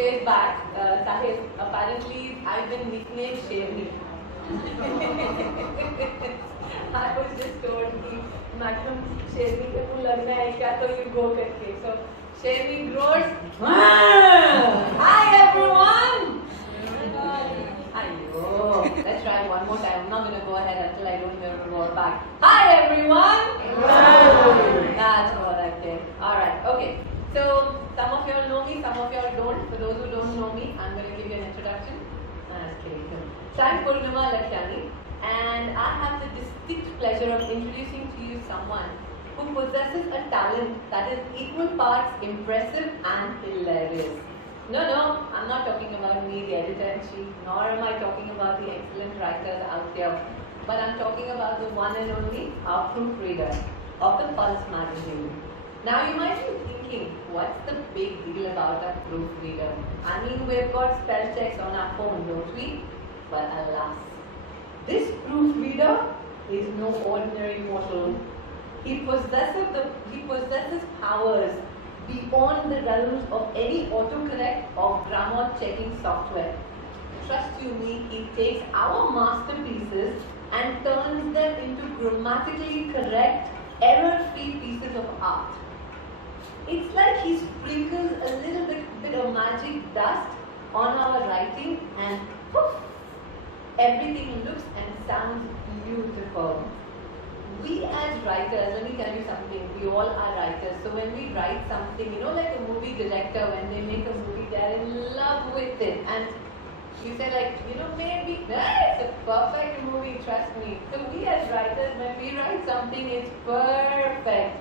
days back, Sahib, apparently I've been nicknamed Sherni. I was just told कि madam शेरनी के को लगना है क्या तो you go करके. So Sherni grows. Hi everyone. Ayo, let's try one more time. I'm not gonna go ahead until I don't hear a roar back. Hi everyone. That's what I did. All right. Okay. So some of you all know me, some of you all don't. For those who don't know me, I'm gonna give you an introduction. So I'm Purnima Lakshani, and I have the distinct pleasure of introducing to you someone who possesses a talent that is equal parts impressive and hilarious. No, I'm not talking about me, the editor-in-chief, nor am I talking about the excellent writers out there, but I'm talking about the one and only, our proofreader of the Pulse magazine. Now you might be thinking, what's the big deal about a proofreader? I mean, we've got spell checks on our phone, don't we? But alas, this proofreader is no ordinary mortal. He possesses powers beyond the realms of any autocorrect or grammar checking software. Trust you me, he takes our masterpieces and turns them into grammatically correct, error-free pieces of art. It's like he sprinkles a little bit of magic dust on our writing and poof, everything looks and sounds beautiful. We as writers, let me tell you something, we all are writers. So when we write something, you know, like a movie director, when they make a movie, they're in love with it. And you say like, you know, maybe, it's a perfect movie, trust me. So we as writers, when we write something, it's perfect.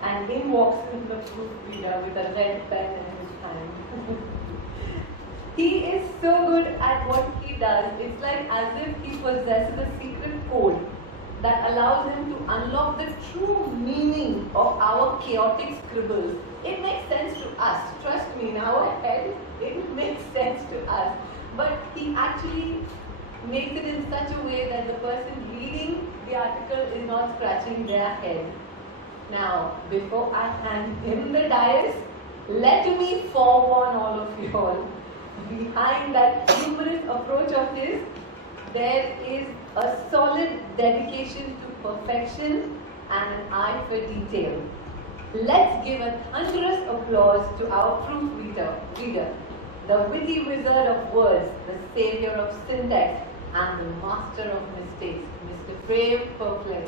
And in walks in the proofreader with a red pen in his hand. He is so good at what he does, it's like as if he possesses a secret code that allows him to unlock the true meaning of our chaotic scribbles. It makes sense to us, trust me, in our head, it makes sense to us. But he actually makes it in such a way that the person reading the article is not scratching their head. Now, before I hand him the dais, let me forewarn all of you all. Behind that humorous approach of his, there is a solid dedication to perfection and an eye for detail. Let's give a thunderous applause to our proofreader, the witty wizard of words, the savior of syntax, and the master of mistakes, Mr. Prem Perplin.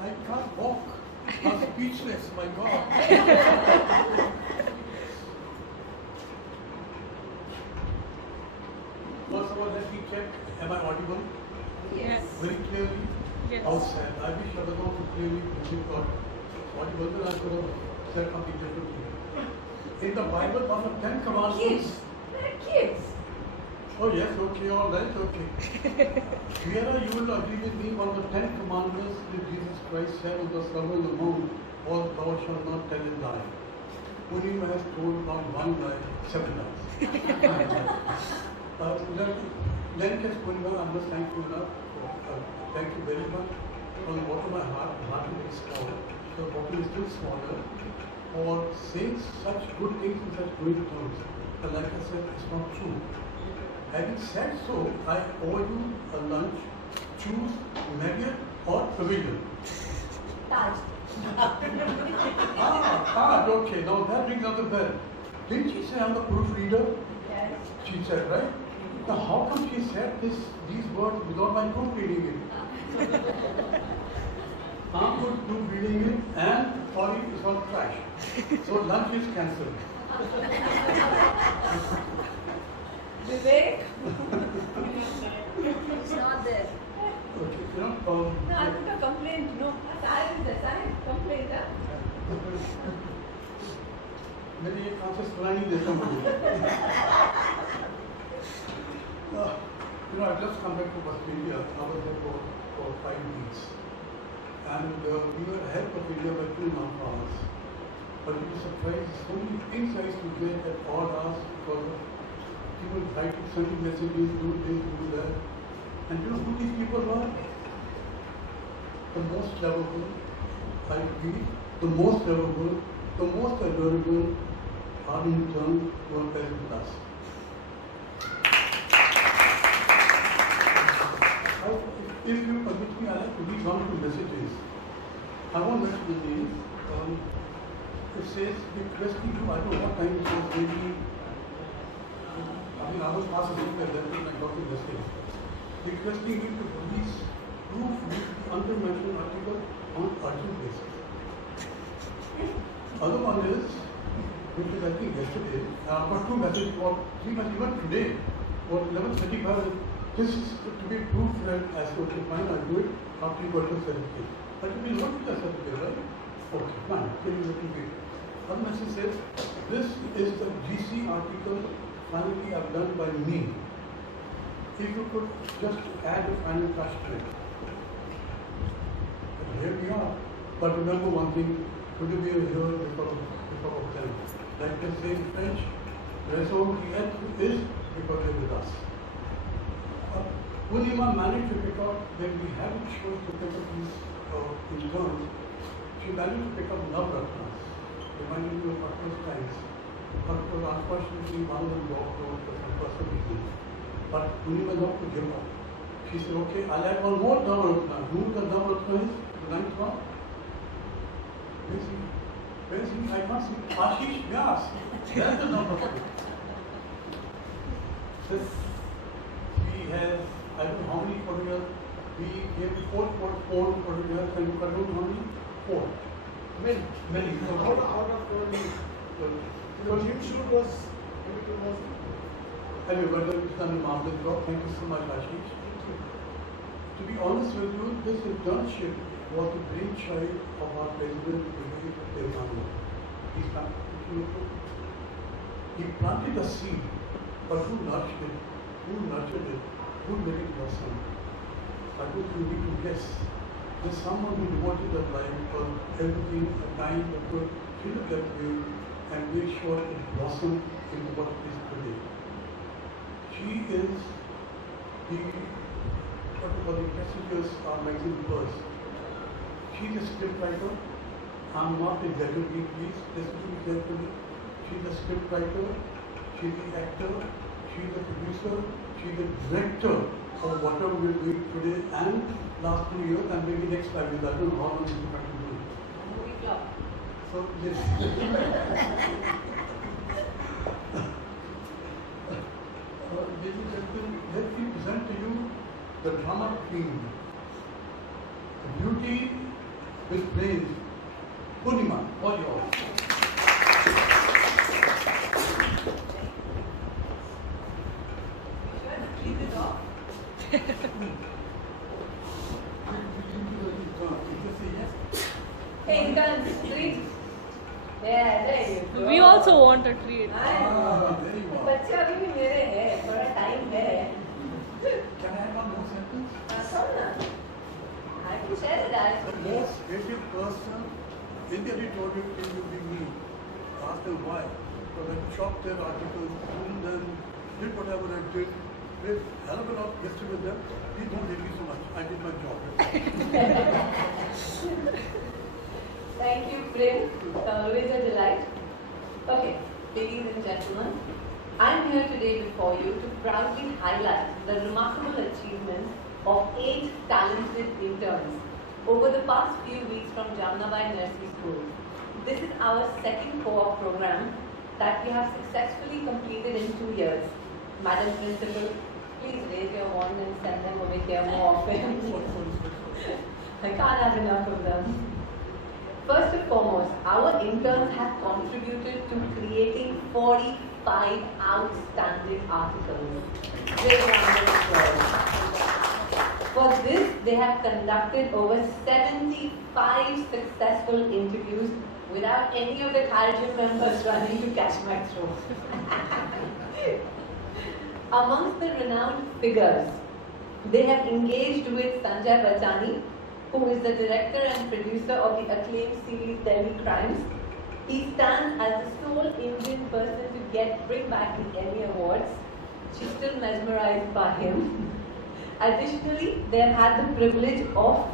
I can't walk. I'm speechless, my God. First of all, let me check. Am I audible? Yes. Very clearly? Yes. How sad. I wish I was also clearly audible, but I could have said something differently. In the Bible, one of 10 commandments. They're kids. Oh yes, okay, all right, okay. Vera, you will agree with me, one of the 10 commandments that Jesus Christ said on the Sermon on the Mount was, thou shalt not tell a lie. Only has told not one lie, 7 lies. Then just Purnima, I'm just thankful enough. Thank you very much. From the bottom of my heart, the heart is very small. The bottom is still smaller. For saying such good things in such good terms. But like I said, it's not true. Having said so, I owe you a lunch. Choose Marriott or Pavilion. Taj. Taj, okay. Now that rings out the bell. Didn't she say I'm the proofreader? Yes. She said, right? Now how come she said these words without my proofreading it? I'm good proofreading it and sorry, it's all trash. So lunch is cancelled. Vivek? It's not there. Okay, you know, No, I think a complaint. No, silence, complaint. मेरे ये कहाँ से सुनाई नहीं देता मुझे. You know, I just come back to Australia. I was there for 5 weeks, and we were helped of India by 2.5 hours. But it was surprised. So many things I used to get at all hours because of people writing sending messages, do this, do that. And you know who these people were? The most lovable, I agree, the most lovable, the most adorable are interns who are present with us. If you permit me, I'd like to read one or two messages. I won't mention the names. It says, requesting you, I don't know what time it says, maybe, I was asked to look at that and I got the message. Requesting you to please proof the under-mentioned article on urgent basis. Other one is, which is I think yesterday, I've got two messages, or 3 messages, even today, or 11:35. This is to be proof read as okay, fine, I'll do it after you got your certificate. But you will not get the certificate, right? Okay, fine, can you let me wait? One message says, this is the GC article finally I've done by me. If you could just add a final touch to it. But here we are. But remember one thing, today we are here because of them. Like they say in French, raison d'être is because they're with us. Purnima managed to pick up, when we haven't chosen to pick up these interns, she managed to pick up love Ratnas, reminding me of our first times. But because unfortunately one of them walked out for some personal reason. But Purnima not to give up. She said, okay, I'll add one more love Ratna. Who the love Ratna is? The ninth one? Where is he? Where is he? I can't see. Ashish Vyas. That's the love Ratna. This, we have, I don't know how many photographs, we gave four photographs and you can know how many? 4. Many. Out of 20. The gym shoot was maybe 2,000. Anyway, but it's done a marvelous job. Thank you so much, Ashish. To be honest with you, this internship was the brainchild of our president, He planted a seed, but who nourished it? Who nurtured it? Who made it blossom? I think you need to guess. There's someone who devoted their life for everything, a time that could fill that way and make sure it blossomed into what it is today. She is the prestigious magazine Buzz. She's a scriptwriter. I'm not exaggerating, please listen to me carefully. She's a scriptwriter, she's the actor, she's the producer, she's the director of whatever we're doing today and last 2 years and maybe next 5 years. I don't know how long we're going to do it. Movie club. So this. Ladies and gentlemen, let me present to you the drama queen, the beauty with brains, Purnima, all yours. Keep it off. Hey, interns, treat. Yeah, there you go. We also want a treat. Very well. बच्चे अभी भी मेरे हैं, थोड़ा time है. Can I have one more sentence? सुन ना. I can share that. The most hated person in the editorial team will be me. Ask them why. Because I chopped their articles, pruned them, did whatever I did. With hell of a lot history with them. Please don't hate me so much. I did my job. Thank you, Prem. It's always a delight. Okay, ladies and gentlemen, I'm here today before you to proudly highlight the remarkable achievements of 8 talented interns over the past few weeks from Jamnabai Nursery School. This is our second co-op program that we have successfully completed in 2 years. Madam Principal, please raise your wand and send them over here more often. I can't have enough of them. First and foremost, our interns have contributed to creating 45 outstanding articles. Great round of applause. For this, they have conducted over 75 successful interviews without any of the Carrigan members running to catch my throat. Amongst the renowned figures, they have engaged with Sanjay Bachani, who is the director and producer of the acclaimed series Delhi Crimes. He stands as the sole Indian person to bring back the Emmy Awards. She's still mesmerized by him. Additionally, they have had the privilege of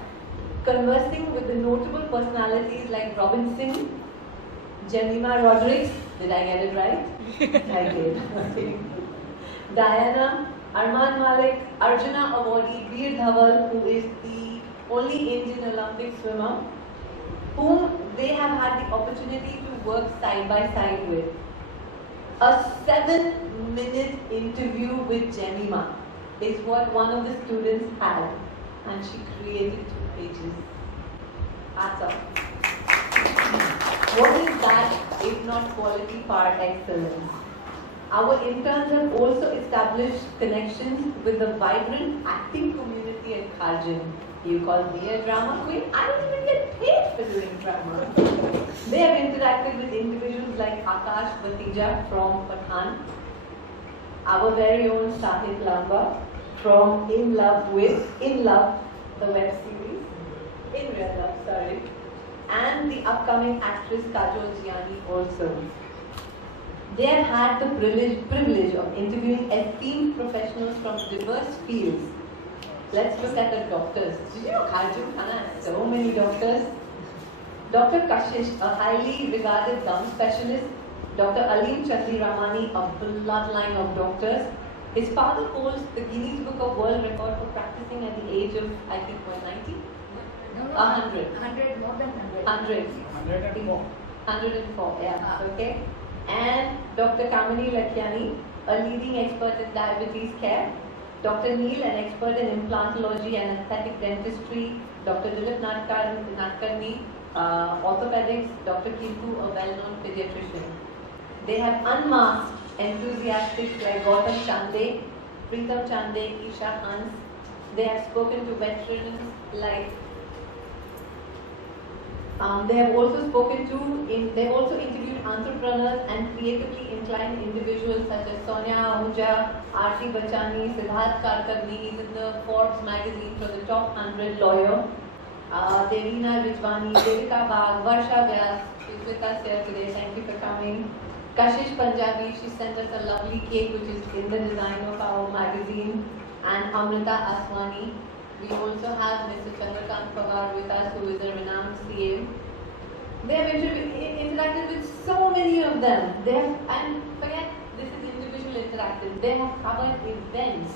conversing with the notable personalities like Robinson, Jemima Rodriguez, did I get it right? I did. Okay. Diana, Arman Malik, Arjuna awardee Veer Dhaval, who is the only Indian Olympic swimmer, whom they have had the opportunity to work side by side with. A 7-minute interview with Jemima is what one of the students had, and she created 2 pages. Hats off. What is that if not quality par excellence? Our interns have also established connections with the vibrant acting community at Kharjan. You call me a drama queen? I don't even get paid for doing drama. They have interacted with individuals like Akash Batija from Pathan, our very own Sahit Lamba from In Love, the web series, In Real Love, sorry, and the upcoming actress Kajol Jiani also. They have had the privilege of interviewing esteemed professionals from diverse fields. Let's look at the doctors. Did you know Kharjan Khana has so many doctors? Dr. Kashish, a highly regarded gum specialist. Dr. Alim Chandri Ramani, a bloodline of doctors. His father holds the Guinness Book of World Record for practicing at the age of, I think, 90? No, 100. 100, more than 100. 100. 104. 104, yeah, okay. And Dr. Kamini Lakhiani, a leading expert in diabetes care. Dr. Neil, an expert in implantology and aesthetic dentistry. Dr. Dilip Nadkarni, orthopedics. Dr. Kintu, a well-known pediatrician. They have unmasked enthusiasts like Gautam Chande, Preetam Chande, Isha Hans. They have spoken to veterans like they have also interviewed entrepreneurs and creatively inclined individuals such as Sonia Ahuja, Arti Bachani, Siddharth Karkarni is in the Forbes magazine for the top 100 lawyer. Devina Rijwani, Devika Bagh, Varsha Vyas, she's with us here today, thank you for coming. Kashish Punjabi, she sent us a lovely cake which is in the design of our magazine. And Amrita Aswani. We also have Mr. Chandrakant Pawar with us, who is a renowned CA. They have interacted with so many of them. They have, and forget this is individual interactive. They have covered events,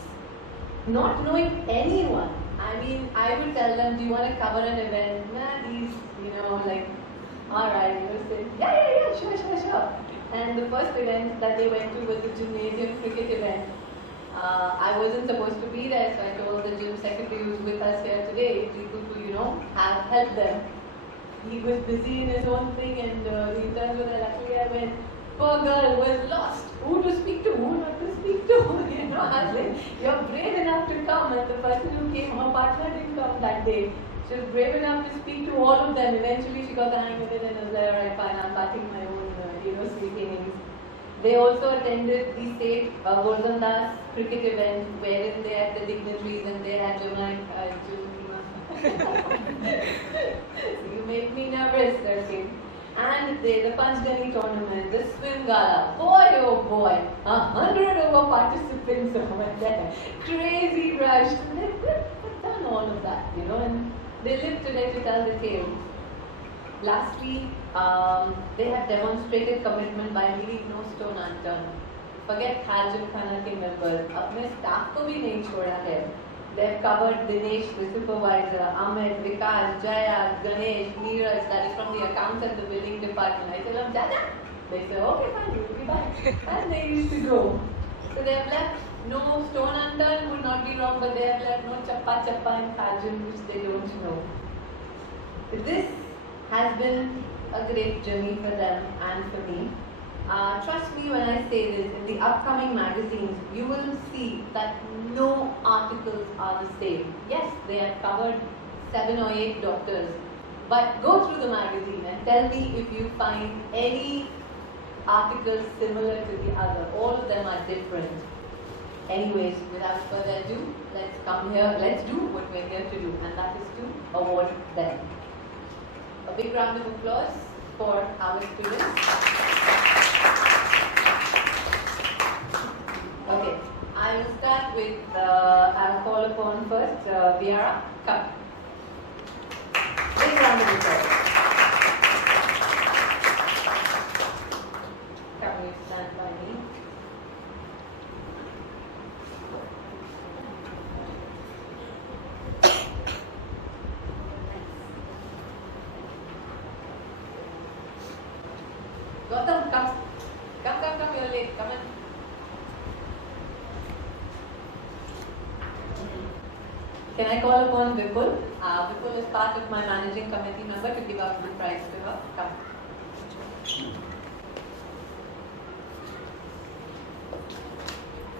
not knowing anyone. I mean, I would tell them, do you want to cover an event? Nah, these, like, alright, say, yeah, sure. And the first event that they went to was the gymnasium cricket event. I wasn't supposed to be there, so I told the gym secretary who's with us here today, to help them. He was busy in his own thing, and the interns were there. Luckily, I went. Poor girl was lost. Who to speak to, who not to speak to. I was like, you're brave enough to come, and the person who came, her partner didn't come that day. She was brave enough to speak to all of them. Eventually, she got the hang of it and was like, alright, fine, I'm packing my own, speaking. They also attended the state Gordon Das cricket event, wherein they had the dignitaries and they had Jamnabai. You make me nervous, okay. And the Panchgani tournament, the swim gala. Boy, oh boy, 100 over participants over there. Crazy rush. They've done all of that, and they live today to tell the tale. Lastly, they have demonstrated commitment by leaving no stone unturned. Forget Kharjan Khana ke members. अपने staff को भी नहीं छोड़ा है. They have covered Dinesh, the supervisor, Amit, Vikas, Jaya, Ganesh, Neeraj, that is from the accounts and the billing department. I tell them, Jaja. They say, okay, fine, we'll be back. And they used to go. So they have left no stone unturned, would not be wrong, but they have left no chappa in Kharjan, which they don't know. This has been a great journey for them and for me. Trust me when I say this, in the upcoming magazines, you will see that no articles are the same. Yes, they have covered 7 or 8 doctors, but go through the magazine and tell me if you find any articles similar to the other. All of them are different. Anyways, without further ado, let's come here, let's do what we're here to do, and that is to award them. A big round of applause for our students. Okay, I will start with, I'll call upon first, Viara. Come. Vipul. Come you stand by me. Gautam, come. Come, you're late. Come in. Can I call upon Vipul? Vipul is part of my managing committee member to give out the prize to her. Come.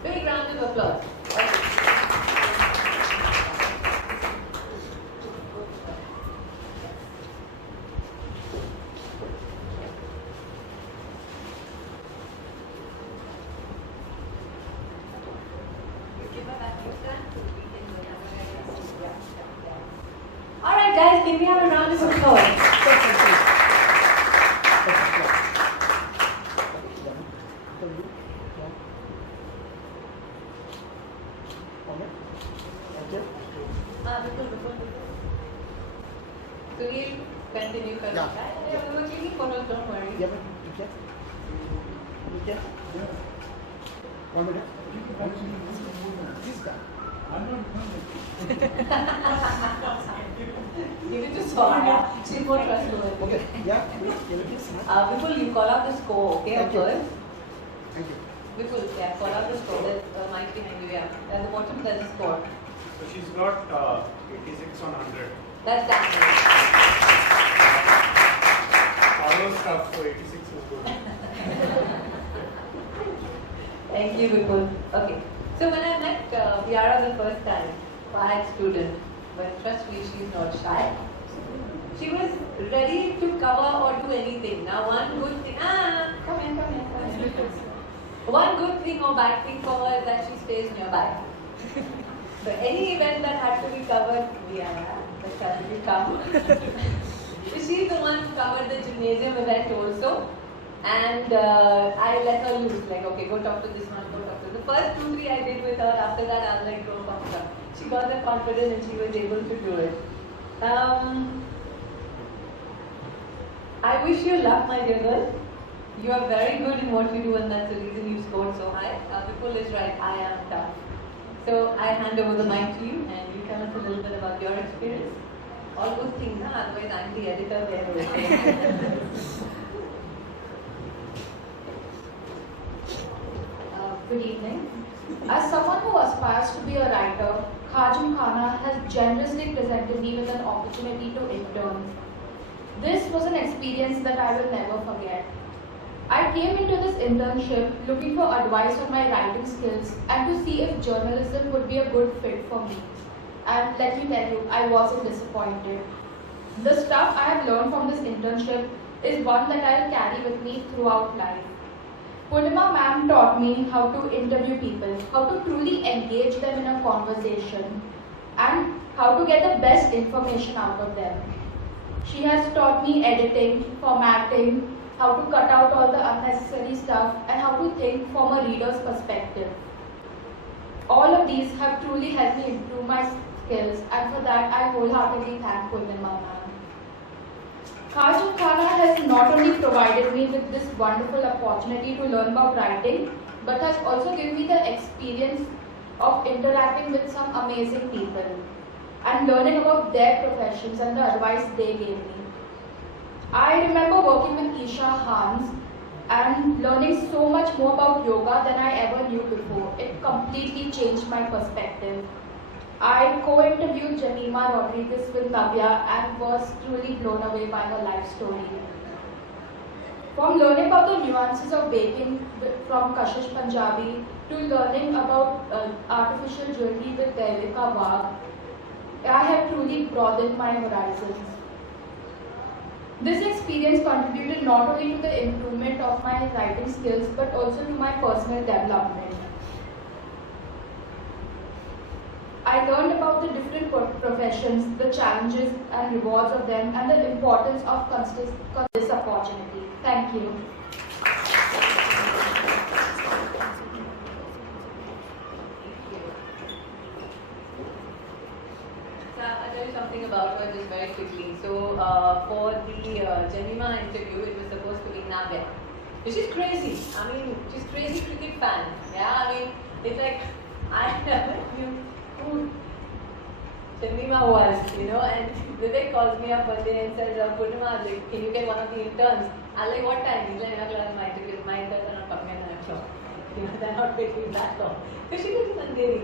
Big round of applause. Alright guys, can we have a round of applause? So we'll continue. Yeah. We were cleaning photos, don't worry. Yeah, but you can. 1 minute. This guy. Give it to Swara. She's more trustworthy. Okay. Yeah. Please. Vipul, you call out the score, okay? Thank you. First. Thank you. Vipul, yeah, call out the score. There's a mic behind you, yeah. At the bottom, there's a score. So she's got 86 on 100. That's that. All those stuff, so 86 is good. Thank you, Vipul. Okay. So when I met Viara the first time, quiet student, but trust me, she's not shy. She was ready to cover or do anything. Now one good thing, come in. One good thing or bad thing for her is that she stays nearby. So any event that had to be covered, Viara, that suddenly come. She's the one who covered the gymnasium event also. And I let her loose, like, okay, go talk to this one, go talk to the first 2-3 I did with her. After that, I was like, go fuck up. She got the confidence and she was able to do it. I wish you luck, my dear girl. You are very good in what you do, and that's the reason you scored so high. Vipul is right, I am tough. So I hand over the mic to you, and you tell us a little bit about your experience. All good things, huh? Otherwise I'm the editor there. Good evening. As someone who aspires to be a writer, Khajan Khana has generously presented me with an opportunity to intern. This was an experience that I will never forget. I came into this internship looking for advice on my writing skills and to see if journalism would be a good fit for me. And let me tell you, I wasn't disappointed. The stuff I have learned from this internship is one that I'll carry with me throughout life. Purnima ma'am taught me how to interview people, how to truly engage them in a conversation, and how to get the best information out of them. She has taught me editing, formatting, how to cut out all the unnecessary stuff, and how to think from a reader's perspective. All of these have truly helped me improve my skills, and for that I wholeheartedly thank Purnima ma'am. Khajan Khana has not only provided me with this wonderful opportunity to learn about writing, but has also given me the experience of interacting with some amazing people and learning about their professions and the advice they gave me. I remember working with Isha Hans and learning so much more about yoga than I ever knew before. It completely changed my perspective. I co-interviewed Jamima Rodriguez with Navya and was truly blown away by her life story. From learning about the nuances of baking from Kashish Punjabi to learning about artificial jewelry with Devika Wagh, I have truly broadened my horizons. This experience contributed not only to the improvement of my writing skills but also to my personal development. I learned about the different professions, the challenges and rewards of them, and the importance of this opportunity. Thank you. So I'll tell you something about her just very quickly. So for the Jemima interview, it was supposed to be Navya. She's crazy. I mean, she's crazy cricket fan. Yeah, I mean, it's like I never knew who Jamnabai was, and Vivek calls me up one day and says, Purnima, like, can you get one of the interns? I'm like, what time? He's like, my interns are not coming at 9 o'clock. They're not waiting that long. So she was in Andheri,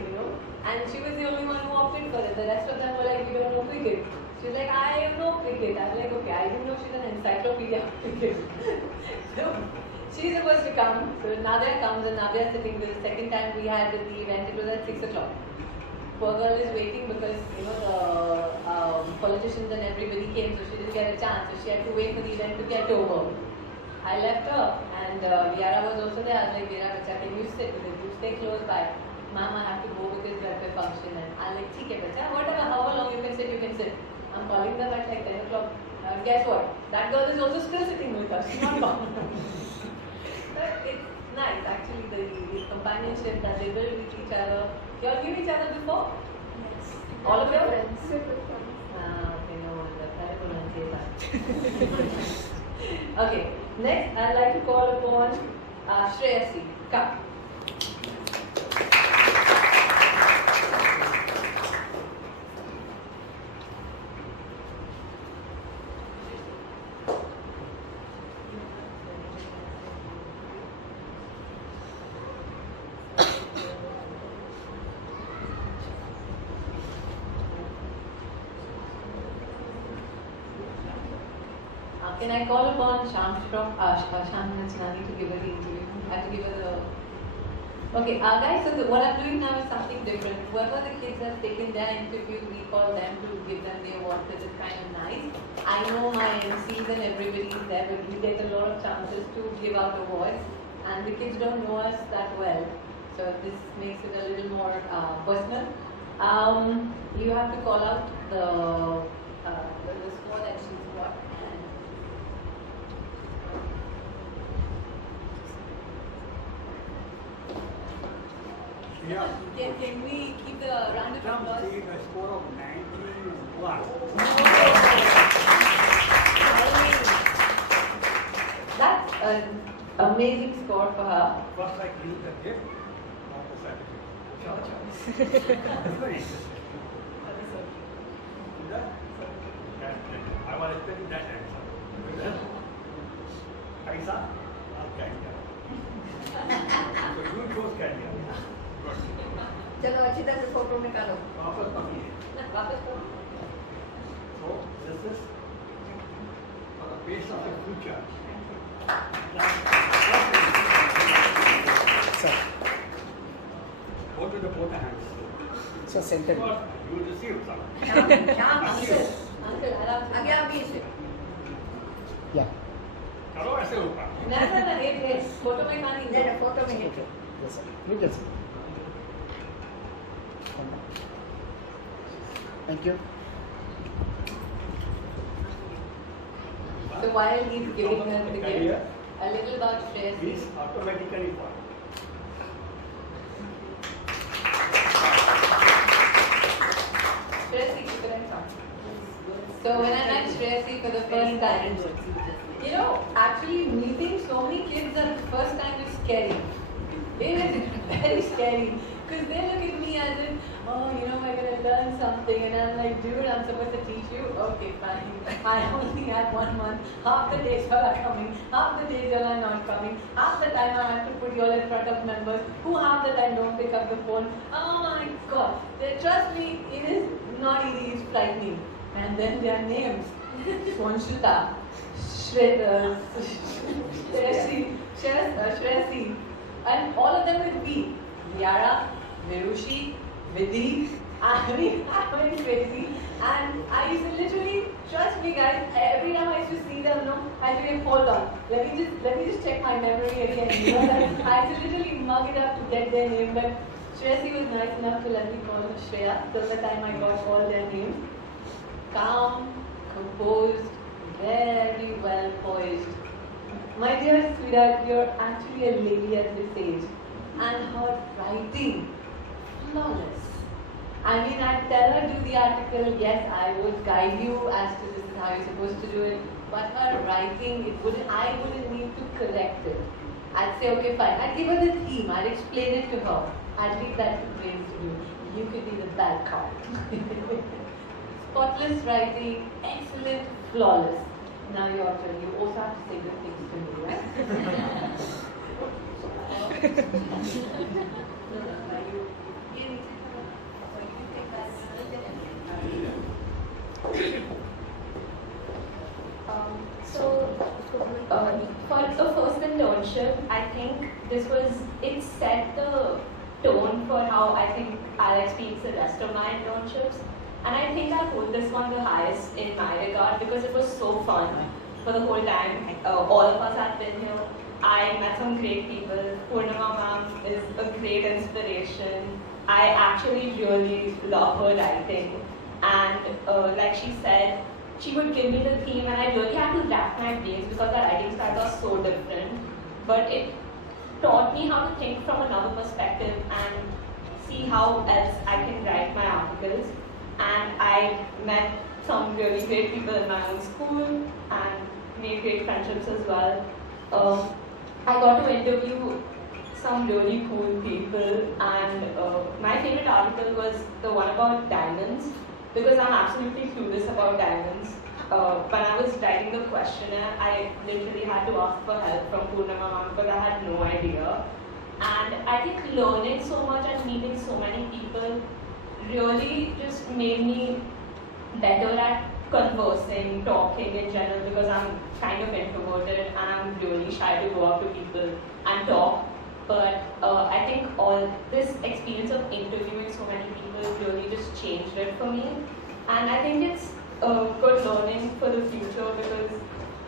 and she was the only one who opted for it. The rest of them were like, we don't know cricket. She's like, I have no cricket. I'm like, okay, I didn't know she's an encyclopedia of cricket. So she's supposed to come. So Navya comes, and Navya sitting. The second time we had the event, it was at 6 o'clock. Poor girl is waiting because the politicians and everybody came, so she didn't get a chance. So she had to wait for the event to get over. I left her, and Viara was also there. I was like, Viara, bacha, can you sit? Because you stay close by. Mom, I have to go because we have a function. And I'm like, okay, bacha, whatever, however long you can sit, you can sit. I'm calling them at like 10 o'clock. Guess what? That girl is also still sitting with us. She's not gone. But it's nice, actually, the companionship that they build with each other. You all knew each other before? Yes. All of you? Friends. Super friends. Okay, no wonder. I don't know that. Okay, next I'd like to call upon Shreyasi. Come. Can I call upon Sham Nachnani to give her the interview? I have to give her the... Okay, guys, so what I'm doing now is something different. Whoever the kids have taken their interview, we call them to give them the award because it's kind of nice. I know my MCs and everybody is there, but we get a lot of chances to give out awards. And the kids don't know us that well. So this makes it a little more personal. You have to call out the score that she's got. Yeah. Can we keep the round of applause? A score of 91. That's an amazing score for her. First I clean the gift of the certificate. That's very interesting. I was expecting that answer. Paisa? Okay. So you chose Kenya. चलो अच्छी तरह से photo निकालो वापस पकड़िए वापस करो So this is for the base of the future. Sir, Go to the both hands. so center. You will receive some. Shyam uncle uncle आराम से आगे आप भी से Yeah. करो ऐसे ऊपर. ना ये फोटो में खानी नहीं नहीं फोटो में Okay. Yes, sir. You can see. Thank you. So while he's giving her the gift, a little about Shreyas. Is automatically for. Shreyasi, keep it in front. So when I met Shreyasi for the first time, actually meeting so many kids at the first time is scary. It is very scary because they look at me as if, we're going to learn something, and I'm like, dude, I'm supposed to teach you? Okay, fine. I only had 1 month. Half the days you are coming, half the days you are not coming. Half the time I have to put you all in front of members who half the time don't pick up the phone. Oh my God. Trust me, it is not easy, it's frightening. And then their names, Swanshita, Shreyasi, and all of them with V. Viara, Virushi, Vidhi. I mean, I went crazy. And I used to literally, trust me guys, every time I used to see them, I used to be, hold on, let me just check my memory again. I used to literally mug it up to get their name, but Shreyasi was nice enough to let me call her Shreya till the time I got all their names. Calm, composed, very well poised. My dear sweetheart, you're actually a lady at this age. And her writing, flawless. I mean, I'd tell her do the article, yes, I would guide you as to this is how you're supposed to do it, but her writing, I wouldn't need to correct it. I'd say, okay, fine. I'd give her the theme, I'd explain it to her. I'd leave that to Grace to do. You could be the bad cop. Spotless writing, excellent, flawless. Now your turn. You also have to say good things to me, right? For the first internship, I think it set the tone for how I think I'll experience the rest of my internships. And I think I hold this one the highest in my regard because it was so fun for the whole time. All of us have been here. I met some great people. Purnima ma'am is a great inspiration. I actually really love her writing. And like she said, she would give me the theme and I really had to wrap my brains because the writing styles are so different. But it taught me how to think from another perspective and see how else I can write my articles. And I met some really great people in my own school and made great friendships as well. I got to interview some really cool people, and my favorite article was the one about diamonds because I'm absolutely clueless about diamonds. When I was writing the questionnaire, I literally had to ask for help from Purnima ma'am because I had no idea. And I think learning so much and meeting so many people really just made me better at conversing, talking in general because I'm kind of introverted and I'm really shy to go up to people and talk. But I think all this experience of interviewing so many people really just changed it for me. And I think it's good learning for the future because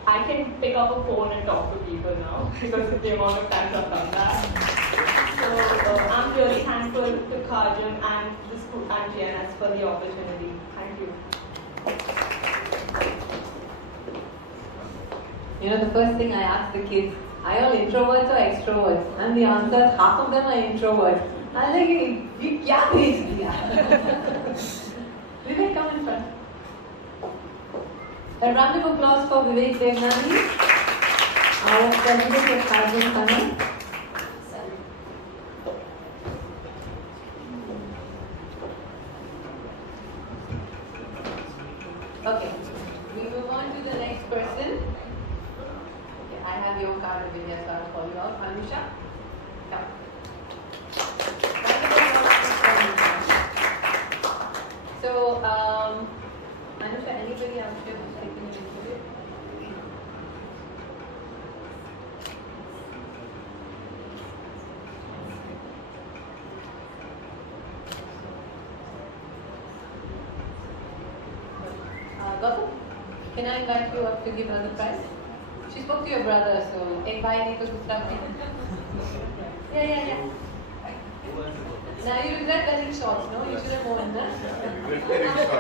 I can pick up a phone and talk to people now because of the amount of times I've done that. So I'm really thankful to Kajam and the school and GNS for the opportunity. Thank you. You know, the first thing I ask the kids, are you all introverts or extroverts? And the answer is half of them are introverts. I'm like, you kya bhej diya? Vivek, come in front. A round of applause for Vivek Devnani, our president of Kajam Khanna. Okay, we move on to the next person. Okay, I have your card over here, so I'll call you out. Anusha, come. So, Anusha, anybody out here who's taking an interview? Gautam, can I invite you up to give her the prize? She spoke to your brother, so ek bhai nahi to dusra bhai. Yeah. Now you regret wearing shorts, no? You should have worn that. I regret wearing shorts.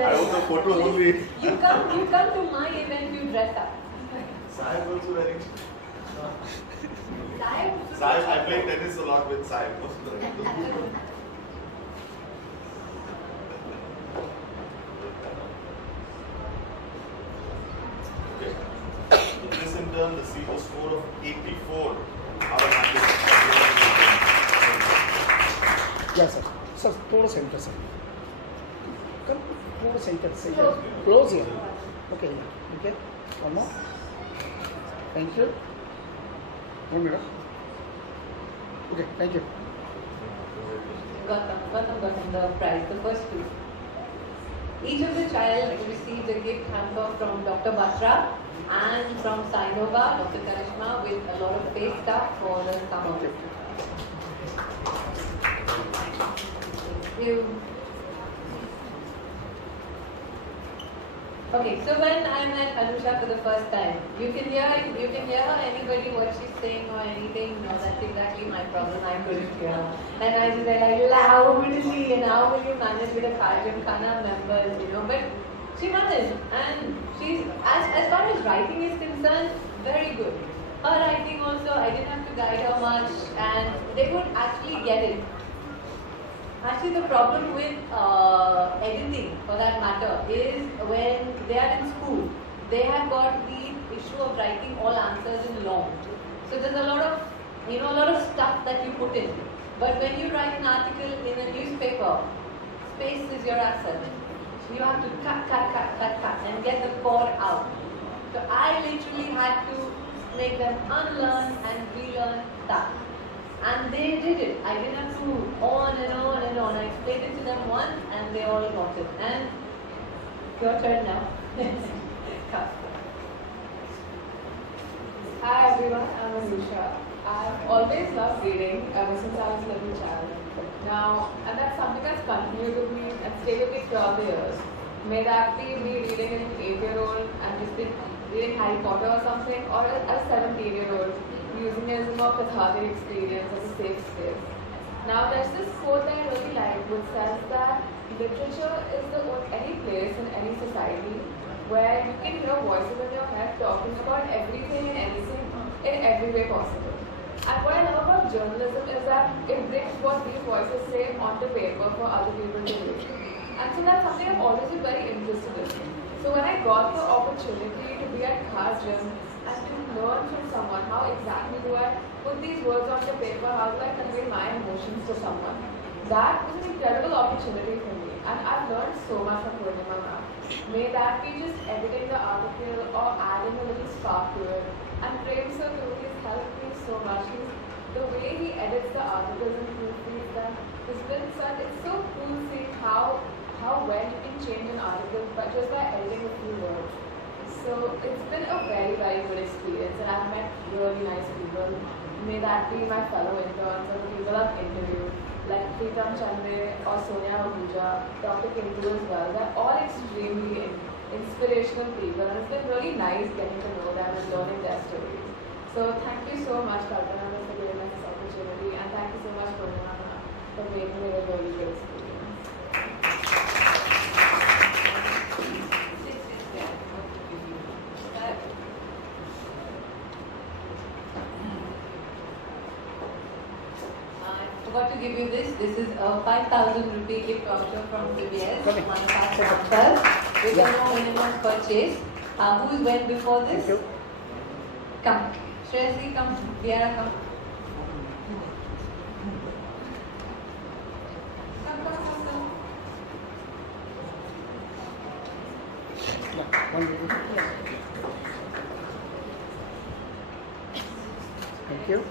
I was a photo only. You come to my event, you dress up. Saib also wearing shorts. Saib, I play tennis a lot with Saib. In this intern, the CO score of 84 out of 100. Yes, sir. Sir, थोड़ा center से. Come, थोड़ा center से. Close here. Okay. Okay. One more. Thank you. 1 minute. Okay. Thank you. Gautam, the prize, the first two. Each of the child received a gift hamper from Dr. Batra and from Sainova, Dr. Karishma, with a lot of face stuff for the summer. Thank you. Okay, so when I met Anusha for the first time, you can hear anybody what she's saying or anything. No, that's exactly my problem. I couldn't hear. And I just said like loudly, and how will you manage with a Kajam Khanna members, you know? But she managed, and she's as far as writing is concerned, very good. Her writing also, I didn't have to guide her much, and they would actually get it. Actually, the problem with editing, for that matter, is when they are in school, they have got the issue of writing all answers in long. So there's a lot of, a lot of stuff that you put in. But when you write an article in a newspaper, space is your asset. You have to cut, and get the core out. So I literally had to make them unlearn and relearn stuff. And they did it. I didn't have to on and on and on. I explained it to them once and they all got it. And your turn now. Come. Hi everyone, I'm Anusha. I've always loved reading ever since I was a little child. Now, and that's something that's continued with me and stayed with me throughout the years. May that be me reading as an 8-year-old and just been reading Harry Potter or something, or as a 17-year-old using it as a more cathartic experience as a safe space. Now, there's this quote that I really like which says that literature is any place in any society where you can hear voices in your head talking about everything and anything in every way possible. And what I love about journalism is that it brings what these voices say onto paper for other people to read. And so that's something I've always been very interested in. So when I got the opportunity to be at Gym and to learn from someone how exactly do I put these words onto paper, how do I convey my emotions to someone, that was an incredible opportunity for me. And I've learned so much from Purnima ma'am. May that be just editing the article or adding a little spark to it. And Prem Sir too, he's helped me so much. The way he edits the articles and proofreads them has been such, it's so cool seeing how well you can change an article but just by editing a few words. So it's been a very, very good experience and I've met really nice people. May that be my fellow interns or the people I've interviewed like Pritam Chande or Sonia Ahuja, Dr. Kintu as well. They're all extremely inspirational people and it's been really nice getting to know them and learning their stories. So thank you so much Kalpana for giving us this opportunity and thank you so much Purnima for making it a really good experience. Forgot to give you this. This is a 5,000 rupee gift voucher from PBS. Manufacturer with no minimum purchase. Who's went before this? Come. Shreyasi, come. Viera, come. Thank you.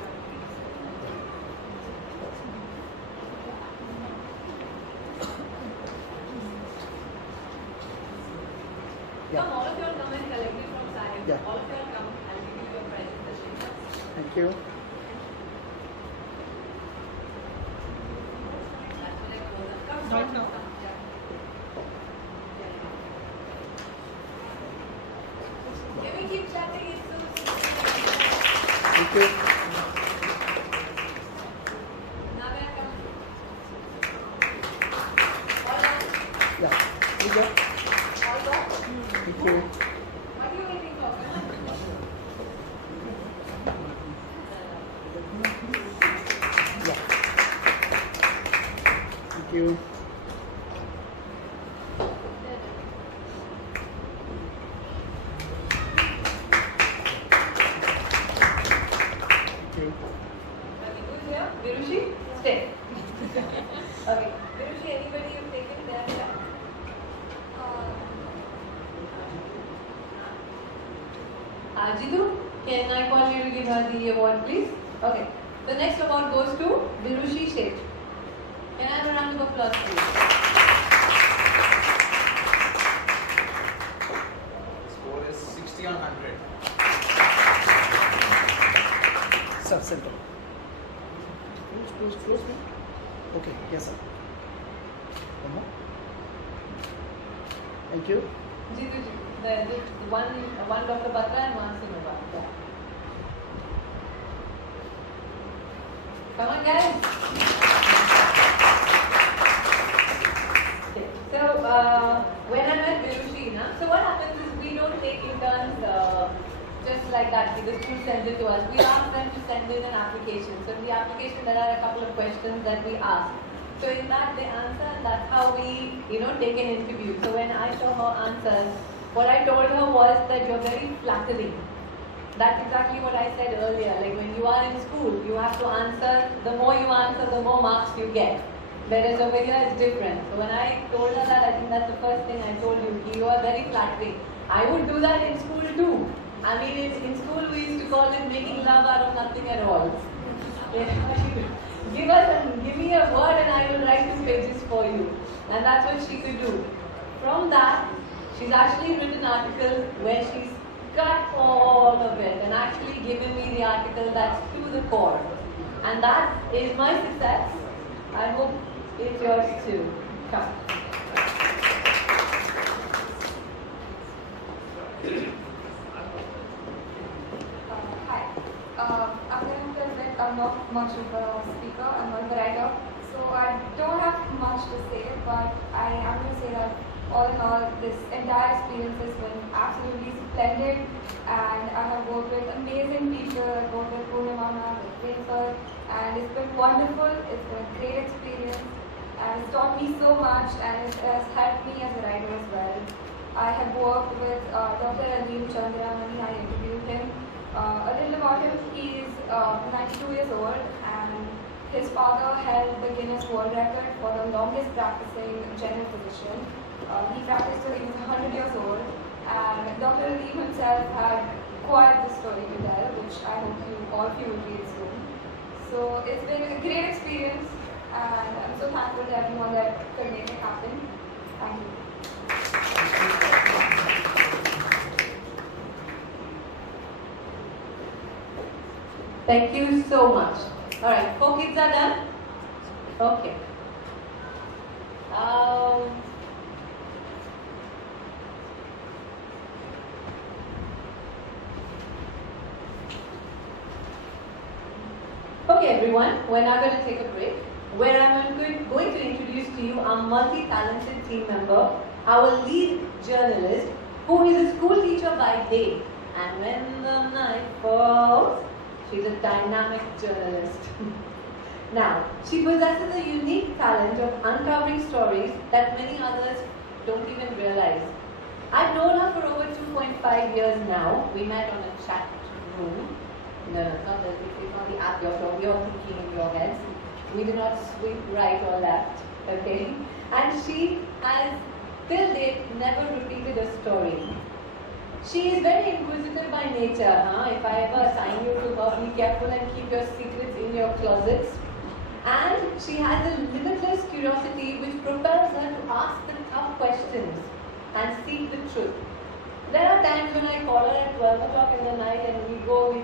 Come, all of you all come and collect it from Sahib. Yeah. All of you all come and give you your present. Thank you. Come, come. Can we keep chatting? It's so Thank you. Navya, come. All done? Yeah. Thank you. All done? Thank you. What are you waiting for? Yeah. Thank you. Thank you. Okay, who's here? Virushi? Stay. Okay. Virushi, anybody you've taken there? Jitu, can I call you to give her the award, please? Okay. The next award goes to Virushi Sheth. Can I have a round of applause, please? Score is 60 on 100. Sir, center. Close. Okay, yes, sir. One more. Thank you. Jitu, the one Dr. Batra and one Sinova. Yeah. Come on, guys. Okay. So, when I met Virushi, so what happens is we don't take interns just like that. The school sends it to us. We ask them to send in an application. So in the application, there are a couple of questions that we ask. So in that they answer, and that's how we, take an interview. So when I saw her answers, what I told her was that you're very flattering. That's exactly what I said earlier. Like when you are in school, you have to answer, the more you answer, the more marks you get. Whereas over here it's different. So when I told her that, I think that's the first thing I told you. You are very flattering. I would do that in school too. I mean, in school we used to call it making love out of nothing at all. Give me a word and I will write 2 pages for you. And that's what she could do. From that, she's actually written articles where she's cut all of it and actually given me the article that's to the core. And that is my success. I hope it's yours too. Come. Hi. I'm going to present. I'm not much of a speaker. I'm not a writer. So I don't have much to say, but I am going to say that all in all, this entire experience has been absolutely splendid, and I have worked with amazing people. I've worked with Purnima, with Vincent, and it's been wonderful. It's been a great experience, and it's taught me so much, and it has helped me as a writer as well. I have worked with Dr. Rajiv Chandramani. I interviewed him. A little about him. He is 92 years old, and his father held the Guinness World Record for the longest practicing general physician. He practiced till he was 100 years old, and Dr. Rajiv himself had quite the story to tell, which I hope all of you will read soon. So it's been a great experience, and I'm so thankful to everyone that could make it happen. Thank you. Thank you so much. All right, 4 kids are done? Okay. Okay, everyone, we're now going to take a break, where I'm going to introduce to you our multi-talented team member, our lead journalist, who is a school teacher by day, and when the night falls, she's a dynamic journalist. Now, she possesses a unique talent of uncovering stories that many others don't even realize. I've known her for over 2.5 years now. We met on a chat room. No, it's not the app you're thinking in your heads. We do not sweep right or left, okay? And she has, till date, never repeated a story. She is very inquisitive by nature. If I ever assign you to her, be careful and keep your secrets in your closets. And she has a limitless curiosity which propels her to ask the tough questions and seek the truth. There are times when I call her at 12 o'clock in the night and we talk, and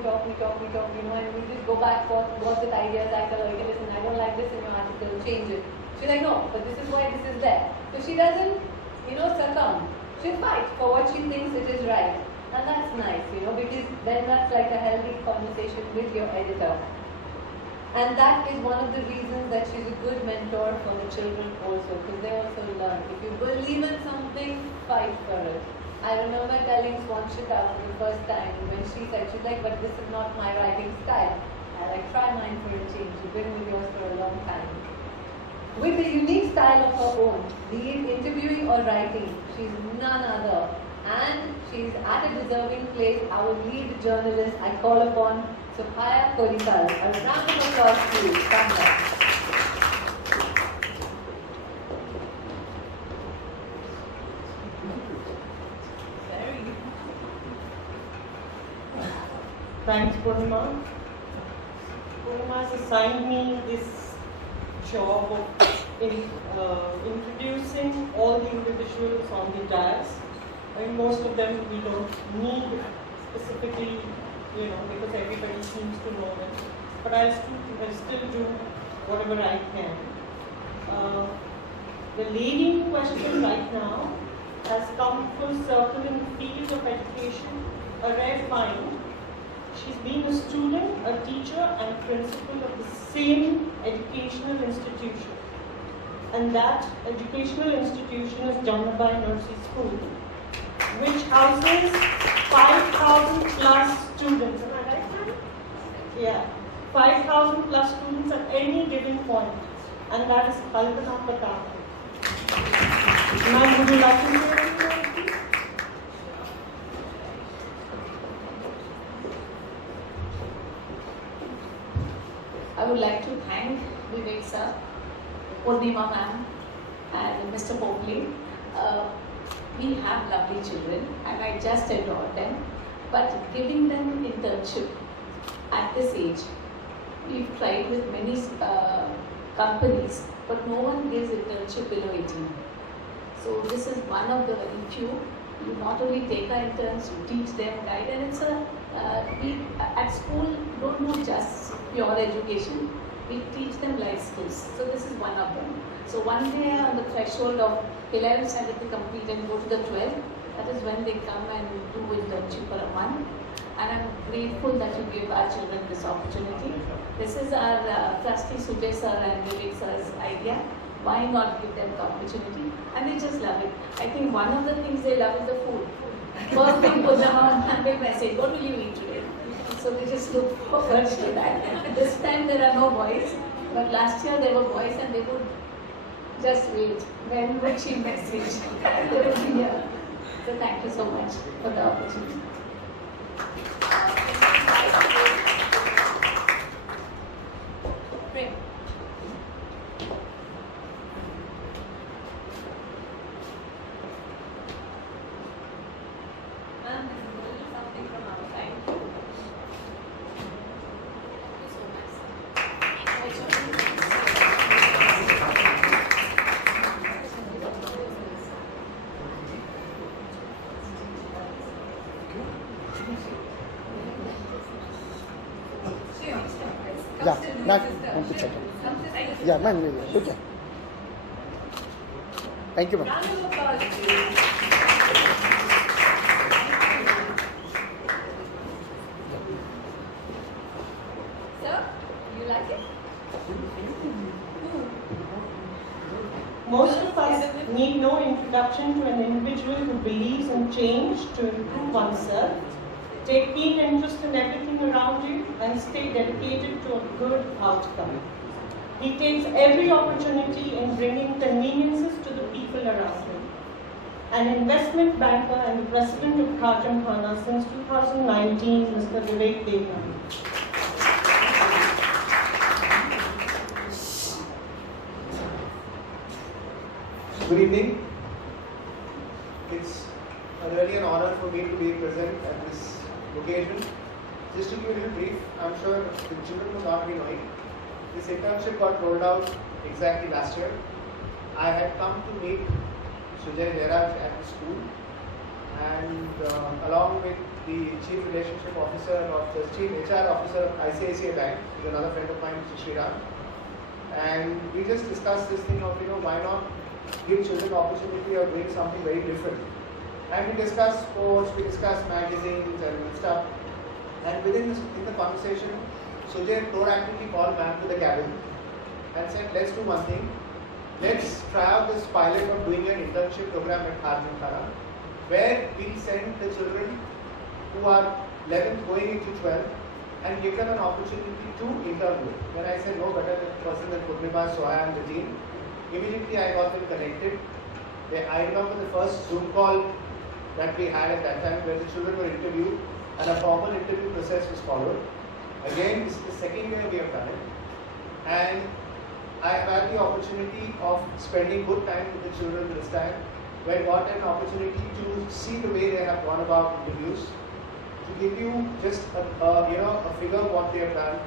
we just go back forth with ideas. I tell her, okay, listen, I don't like this in your article, change it. She's like, no, but this is why this is there. So she doesn't, succumb. She'll fight for what she thinks it is right. And that's nice, because then that's like a healthy conversation with your editor. And that is one of the reasons that she's a good mentor for the children also, because they also learn. If you believe in something, fight for it. I remember telling Swanshita for the first time when she's like, but this is not my writing style. I try mine for a change. You've been with yours for a long time. With a unique style of her own, be it interviewing or writing, she's none other. And she's at a deserving place, our lead journalist. I call upon Sophia Kodikal. A round of applause to you. Come back. Thanks, Purnima. Purnima has assigned me this job of introducing all the individuals on the dais. I mean, most of them we don't need specifically, because everybody seems to know them. But I'll still do whatever I can. The lady in question right now has come full circle in the field of education, a rare find. She's been a student, a teacher, and principal of the same educational institution. And that educational institution is Jamnabai Narsee School, which houses 5,000 plus students. Am I right, ma'am? Yeah, 5,000 plus students at any given point. and that is Kalpana Patak. Ma'am, would you like to say anything, please? I would like to thank Vivek sir, Purnima ma'am, and Mr. Popley. We have lovely children and I just adore them. But giving them internship at this age, we've tried with many companies, but no one gives internship below 18. So this is one of the very few. You not only take our interns, you teach them, guide, and it's we at school don't do just pure education. We teach them life skills. So this is one of them. So one day on the threshold of 11th standard to complete and go to the 12th, that is when they come and do internship for a month. And I'm grateful that you give our children this opportunity. This is our trustee Sujay sir and Vivek sir's idea. Why not give them the opportunity? And they just love it. I think one of the things they love is the food. First thing goes down and they message, what will you eat today? So they just look forward to that. This time there are no boys, but last year there were boys and they would just wait. When would she message? They would be here. So thank you so much for the opportunity. Prem. Ma'am, this is a little something from our side. Yeah, ma'am, one picture. Yeah, ma'am, okay. Thank you, ma'am. Round of applause, please. Sir, you like it? Most of us need no introduction to an individual who believes in change to improve oneself, take keen interest in everything around you, and stay dedicated to a good outcome. He takes every opportunity in bringing conveniences to the people around him. An investment banker and the president of Khajam Khana since 2019, Mr. Vivek Devnani. Good evening. It's really an honor for me to be present at this occasion. Just to give you a little brief, I'm sure the children will not be knowing. This internship got rolled out exactly last year. I had come to meet Sujay Jairaj at the school, and along with the Chief Relationship Officer of the Chief HR Officer of ICICI Bank, who's another friend of mine, Mr. Sriram, and we just discussed this thing of, why not give children the opportunity of doing something very different. And we discussed sports, we discussed magazines and stuff. And in the conversation, Sujay proactively called ma'am to the cabin and said, let's do one thing. Let's try out this pilot of doing an internship program at Khajam Khana, where we send the children who are 11th going into 12th and give them an opportunity to intern with. When I said no better person than Purnima, Soha and the team, immediately I got them connected. I remember the first Zoom call that we had at that time where the children were interviewed and a formal interview process was followed. Again, this is the second year we have done it. And I have had the opportunity of spending good time with the children this time, where I got an opportunity to see the way they have gone about interviews. To give you just a figure of what they have done,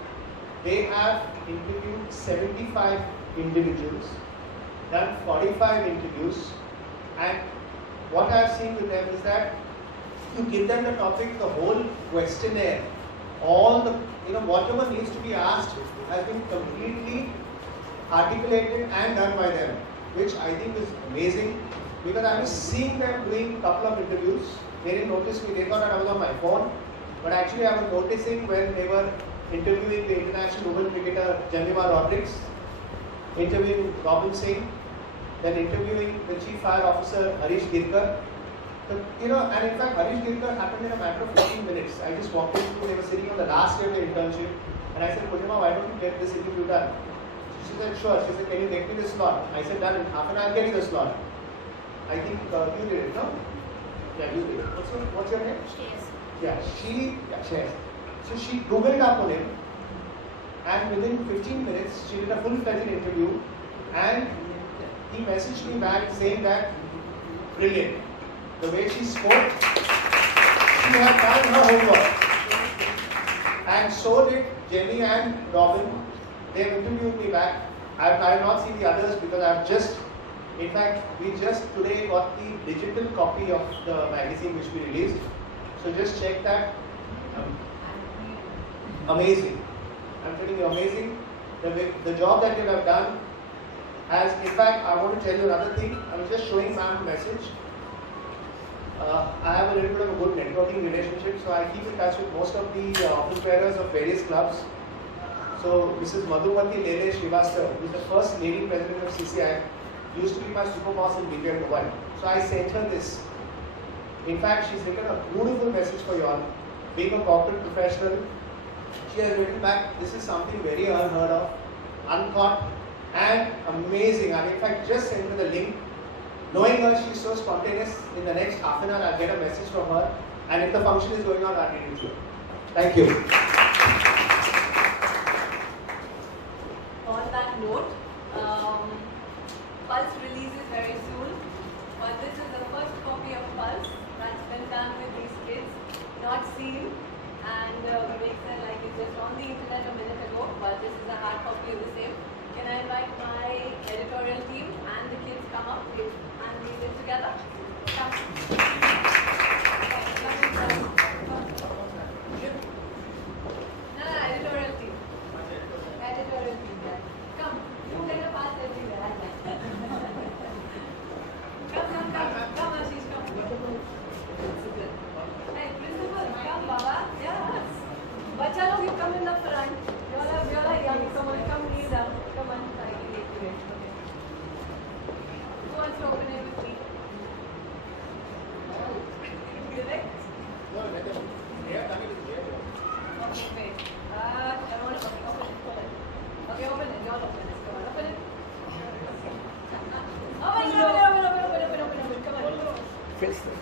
they have interviewed 75 individuals, done 45 interviews, and what I have seen with them is that you give them the topic, the whole questionnaire, all the, whatever needs to be asked has been completely articulated and done by them, which I think is amazing, because I was seeing them doing a couple of interviews. They didn't notice me, they thought that I was on my phone, but actually I was noticing when they were interviewing the international women cricketer Jamnabai, interviewing Robin Singh, then interviewing the Chief Fire Officer Harish Girkar. And in fact Harish Girkar happened in a matter of 15 minutes. I just walked in through, they were sitting on the last day of their internship, and I said, Purnima, why don't you get this interview done? She said, sure. She said, can you get me the slot? I said, done. In half an hour, I'll get you the slot. I think you did it, no? Yeah, you did it. What's your name? Yes. Yeah, Shez. So she Googled up on him, and within 15 minutes, she did a full-fledged interview, and he messaged me back saying that, brilliant. The way she spoke, she had done her homework. And so did Jenny and Robin. They have interviewed me back. I have not seen the others because I've just, in fact, we just today got the digital copy of the magazine which we released. So just check that. Amazing. I'm telling you, amazing. The job that you have done has, in fact, I want to tell you another thing. I was just showing Sam a message. I have a little bit of a good networking relationship, so I keep in touch with most of the office bearers of various clubs. So Mrs. Madhumati Lele Srivastava, who is the first lady president of CCI, used to be my super boss in BPL Dubai. So I sent her this. In fact, she's written a beautiful message for you all. Being a corporate professional, she has written back, this is something very unheard of, uncaught, and amazing. And in fact, just send her the link. Knowing her, she's so spontaneous, in the next half an hour, I'll get a message from her. And if the function is going on, I'll read it to you. Thank you. On that note, Pulse releases very soon. But this is the first copy of Pulse that's been done with these kids, not seen. And we make them like it's just on the internet a minute ago, but this is a hard copy of the same. Can I invite my editorial team and the kids come up and read it together? Come. No, editorial team. Editorial team, yeah. Come. You get a pass everywhere. Come, Ashish, come. Hey, principal, come, Baba. Yes. Bacha log, you come in the front. You all are young. Come on, come kneel down. Come on. I can get to it. Okay. Who wants to open it with me? Direct? No, let them. They have done it with their job. Okay, wait. I want to open it. Okay, open it. You all open it. Come on, open it. Open it. Come on. Face I them.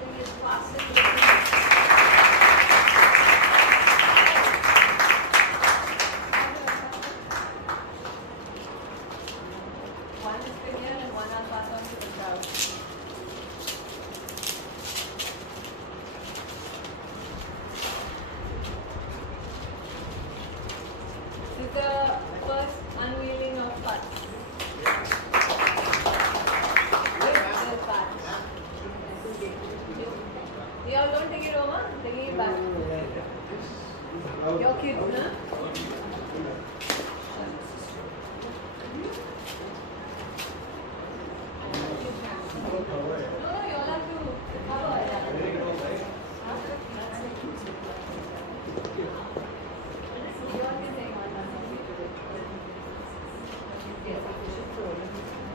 think it's fast. One is for here and one I'll pass on to the crowd. This is the first unveiling of Pulse. You all don't take it over, I'm taking it back. Your kids, huh? No, you all have to cover. You all can take one. Yes,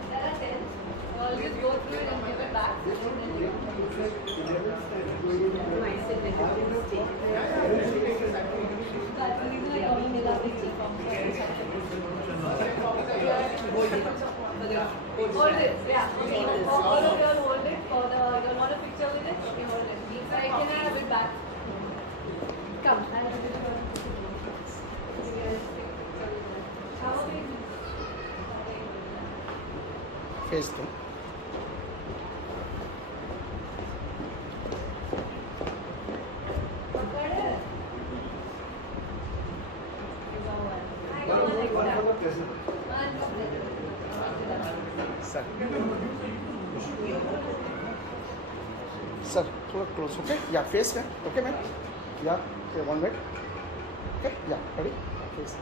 there are 10. So I'll just go through it and give it back. Hold it, yeah. All of you all hold it. For the, you want a picture with it? Okay, hold it. Can I have it back? Come, I'll have it. How are we? Face them. Sir. Sir, थोड़ा close, okay? Yeah, face में, okay, man? Yeah, okay, 1 minute. Okay, yeah, ready? Face.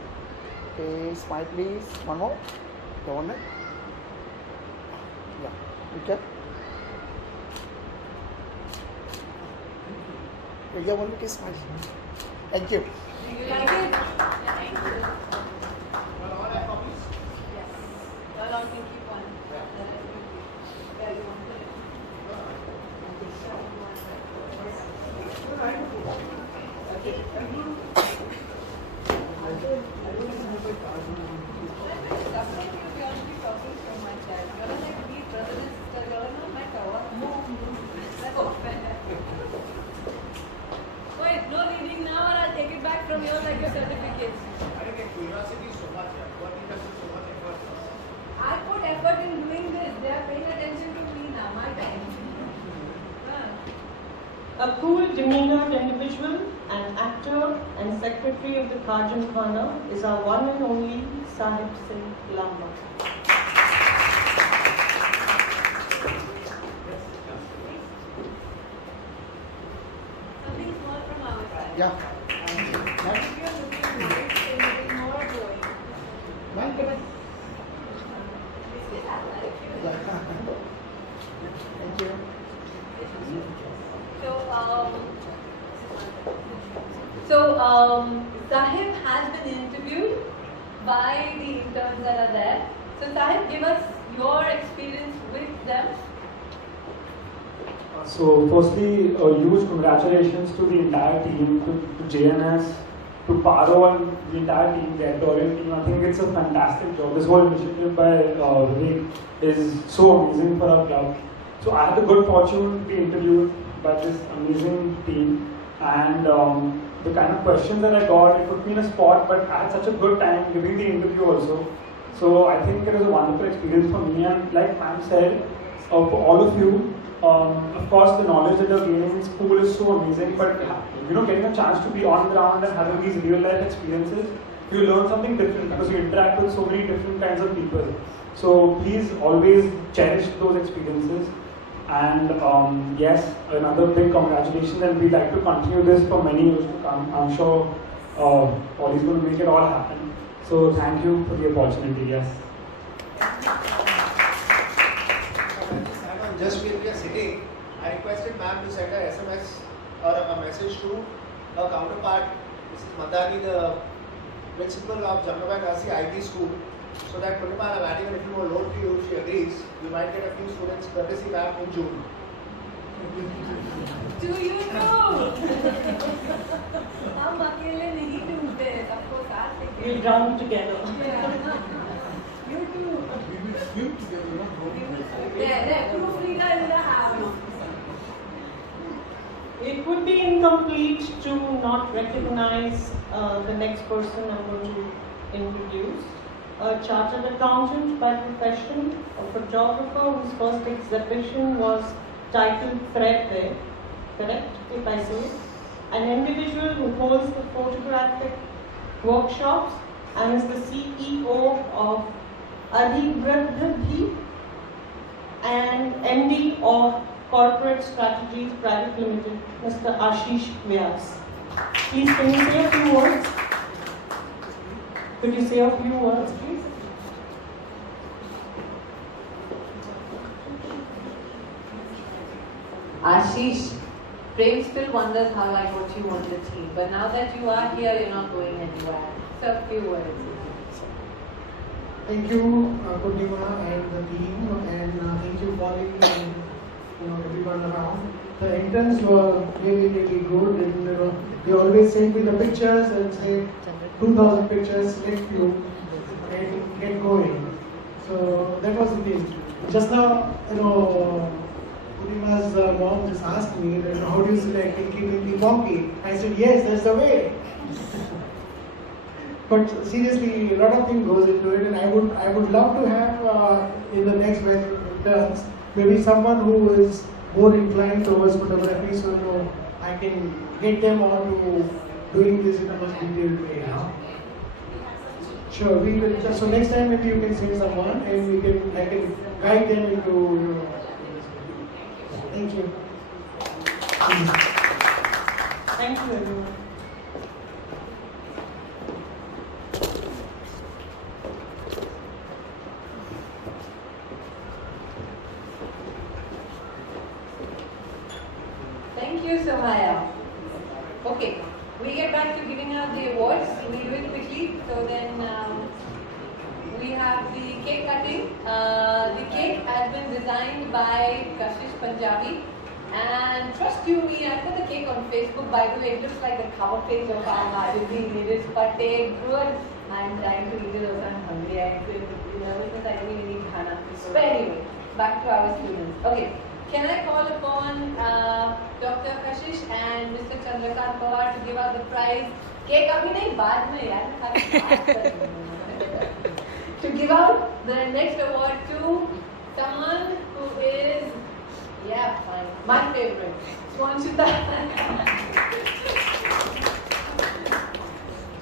Okay, smile, please. One more. Okay, 1 minute. Yeah, okay. Yeah, 1 minute, smile. Thank you. You like it? Thank you. Well, all have copies? Yes. Well, I can keep one. Yeah, you want it? Okay. your certificates. I think the curiosity is so much. What interested so much effort? I put effort in doing this. They are paying attention to me now. My time. A cool demeanored individual, an actor and secretary of the Kajam Khana is our one and only Sahib Singh Lamba. Something small from our side. Yeah. If you're looking nice, then you will more going. Ma'am, come in. Thank you. So, Sahib has been interviewed by the interns that are there. So, Sahib, give us your experience with them. So, firstly, a huge congratulations to the entire team, to JNS, to Paro and the entire team, the editorial team. I think it's a fantastic job. This whole initiative by Vivek is so amazing for our club. So, I had the good fortune to be interviewed by this amazing team, and the kind of questions that I got, it put me in a spot, but I had such a good time giving the interview also. So I think it was a wonderful experience for me, and like ma'am said, for all of you, of course the knowledge that you're gaining in school is so amazing, but getting a chance to be on ground and having these real life experiences, you learn something different because you interact with so many different kinds of people. So please always cherish those experiences. And yes, another big congratulations, and we'd like to continue this for many years to come. I'm sure Polly's going to make it all happen. So thank you for the opportunity, yes. Just when we are sitting, I requested ma'am to send a SMS or a message to her counterpart, Mrs. Mandani, the principal of Jamnabai Narsee IT school, so that Purnima, I'm adding a little more load to you if she agrees. You might get a few students courtesy ma'am in June. Do you know? हम अकेले नहीं डूबते, सबको साथ लेके. We'll drown together. Yeah. You too. We will swim together, Yeah, proofreader in the house. It would be incomplete to not recognize the next person I'm going to introduce. A chartered accountant by profession, a photographer whose first exhibition was titled Thread There, correct if I say it? An individual who holds the photographic workshops and is the CEO of Adhibradhi and MD of Corporate Strategies Private Limited, Mr. Ashish Vyas. Please, can you say a few words? Could you say a few words, please? Ashish, Prem still wonders how I got you on the team, but now that you are here, you're not going anywhere. So a few words. Thank you, Purnima and the team, and thank you, Polly, and everyone around. The interns were really, really good, and they always send me the pictures and say 2,000 pictures, select few, and get going. So that was the thing. Just now, Purnima's mom just asked me, how do you select Inky Winky Wonky? I said, yes, that's the way. But seriously, a lot of things goes into it, and I would love to have in the next batch of interns maybe someone who is more inclined towards photography, so I can get them on to doing this in a much detailed way. Sure, we will. So next time, maybe you can send someone, and I can guide them into. Thank you. Thank you, everyone. Thank you, Somaya. Okay, we get back to giving out the awards. We do it quickly. So then we have the cake cutting. The cake has been designed by Kashish Punjabi. And trust you me, I put the cake on Facebook. By the way, it looks like the cover page of our magazine. It is good. I'm trying to eat it also. I'm hungry. I don't even eat khana. But anyway, back to our students. Okay. Can I call upon Dr. Kashish and Mr. Chandrakant Pawar to give out the prize cake अभी नहीं, बाद में यार, to give out the next award to someone who is, yeah, fine, my favorite, Swanshita.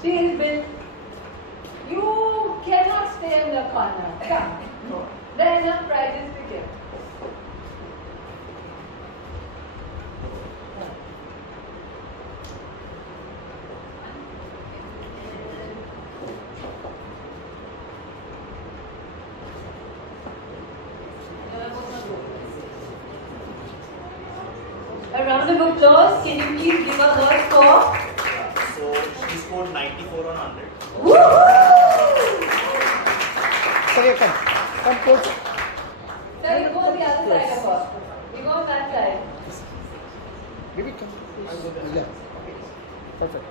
She has been, you cannot stay in the corner. Come, there are enough prizes to give. A round of applause. Can you please give a word score? So she scored 94 on 100. Woohoo! Sorry, come close. Sir, you go on the other side of her. You go on that side. Maybe come. Yeah. Perfect.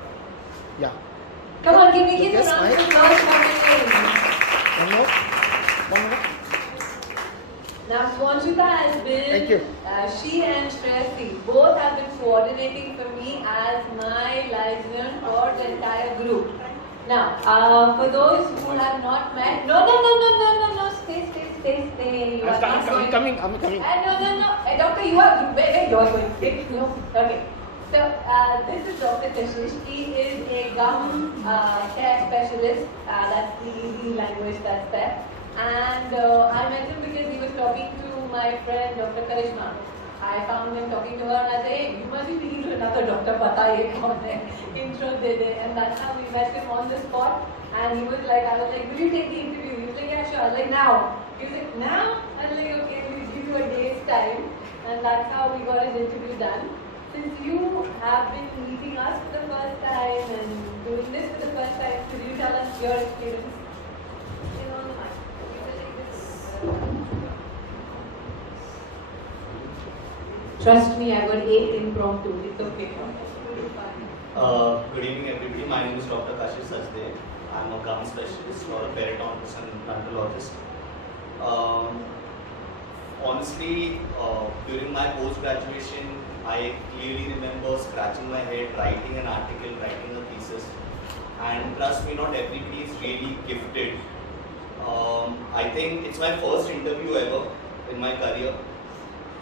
Yeah. Come on, give me a Yes, round of ma'am. applause coming in. One more. One more. Now, Swanshita has been, Thank you. She and Shresti both have been coordinating for me as my liaison for the entire group. Now, for those who have not met, no, stay. You are not going. I'm coming. No. Doctor, you are, where you are going? No, okay. So, this is Dr. Kashish. He is a gum care specialist. That's the easy language that's there. And I met him because he was talking to my friend Dr. Karishma. I found him talking to her and I said, hey, you must be speaking to another doctor, pata ye kaun hai, intro de de. And that's how we met him on the spot. And he was like, I was like, will you take the interview? He was like, yeah, sure. I was like, now. He was like, now? I was like, okay, we'll give you a day's time. And that's how we got his interview done. Since you have been meeting us for the first time and doing this for the first time, could you tell us your experience? Trust me, I got 8 impromptu. It's okay. Good evening, everybody. My name is Dr. Kashish Sajde. I'm a gum specialist or a periodontist and implantologist. Honestly, during my post-graduation, I clearly remember scratching my head, writing an article, writing a thesis. And trust me, not everybody is really gifted. I think it's my first interview ever in my career.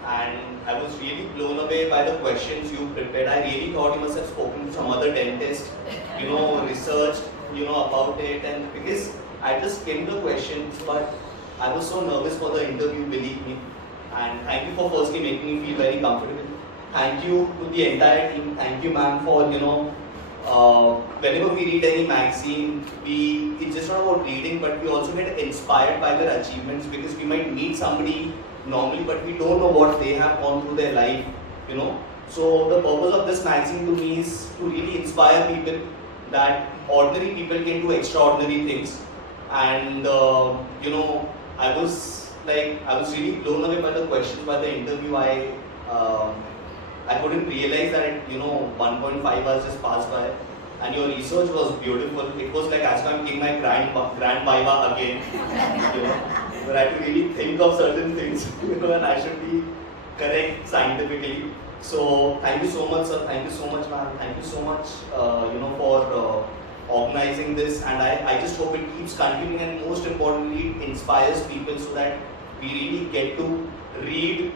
And I was really blown away by the questions you prepared. I really thought you must have spoken to some other dentist, researched, about it. And because I just skimmed the questions, but I was so nervous for the interview, believe me. And thank you for firstly making me feel very comfortable. Thank you to the entire team. Thank you, ma'am, for, whenever we read any magazine, it's just not about reading, but we also get inspired by their achievements, because we might meet somebody normally, but we don't know what they have gone through their life, So the purpose of this magazine to me is to really inspire people that ordinary people can do extraordinary things. And I was really blown away by the questions, by the interview. I couldn't realize that 1.5 hours just passed by, and your research was beautiful. It was like as if I'm getting my grand viva again. But I had to really think of certain things, and I should be correct scientifically. So thank you so much, sir. Thank you so much, ma'am. Thank you so much, for organizing this. And I just hope it keeps continuing, and most importantly, it inspires people so that we really get to read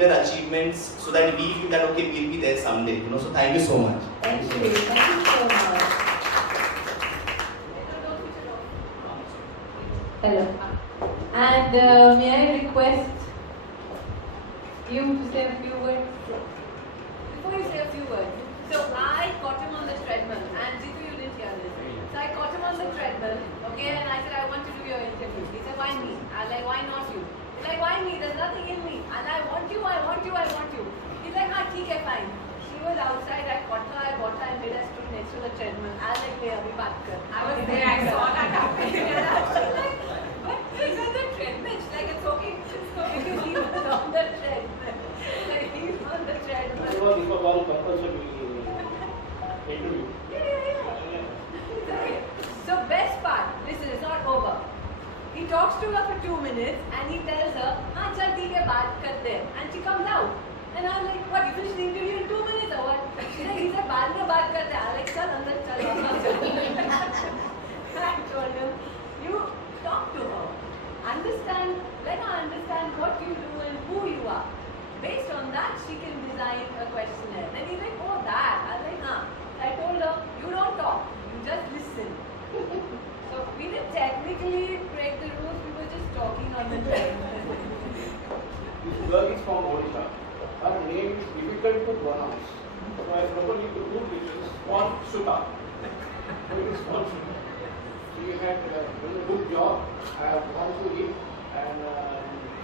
their achievements, so that we feel that okay, we'll be there someday. So thank you so much. Thank you so much. Hello. And may I request you to say a few words? Before you say a few words, so I caught him on the treadmill, and Jitu, you didn't hear this. So I caught him on the treadmill, okay, and I said, I want to do your interview. He said, why me? I was like, why not you? He's like, why me? There's nothing in me. And I want you. He's like, ठीक है, fine. She was outside, I caught her, I bought her, and made her stood next to the treadmill. I was like, abhi baat kar. I was there, I saw that happen. And I was like, but he's on the treadmill. She's like, it's okay, just go, because he was on the treadmill. Like, he's on the treadmill. Yeah. So best part, listen, it's not over. He talks to her for 2 minutes and he tells her, हाँ चल ठीक है बात करते हैं, and she comes out. And I'm like, what, you finished the interview in 2 minutes or what? She's like, he said, baad mein baat karte hain. I'm like, chal, andar chal. I told him, you talk to her. Understand, let her understand what you do and who you are. Based on that, she can design a questionnaire. Then he's like, oh, that. I was like, huh. I told her, you don't talk, you just listen. So we didn't technically break the rules, we were just talking on the train. This girl is from Odisha. Her name is difficult to pronounce. So I properly Googled it. It is Swanshuta. It is Swanshuta. She had done a good job. I have gone through it, and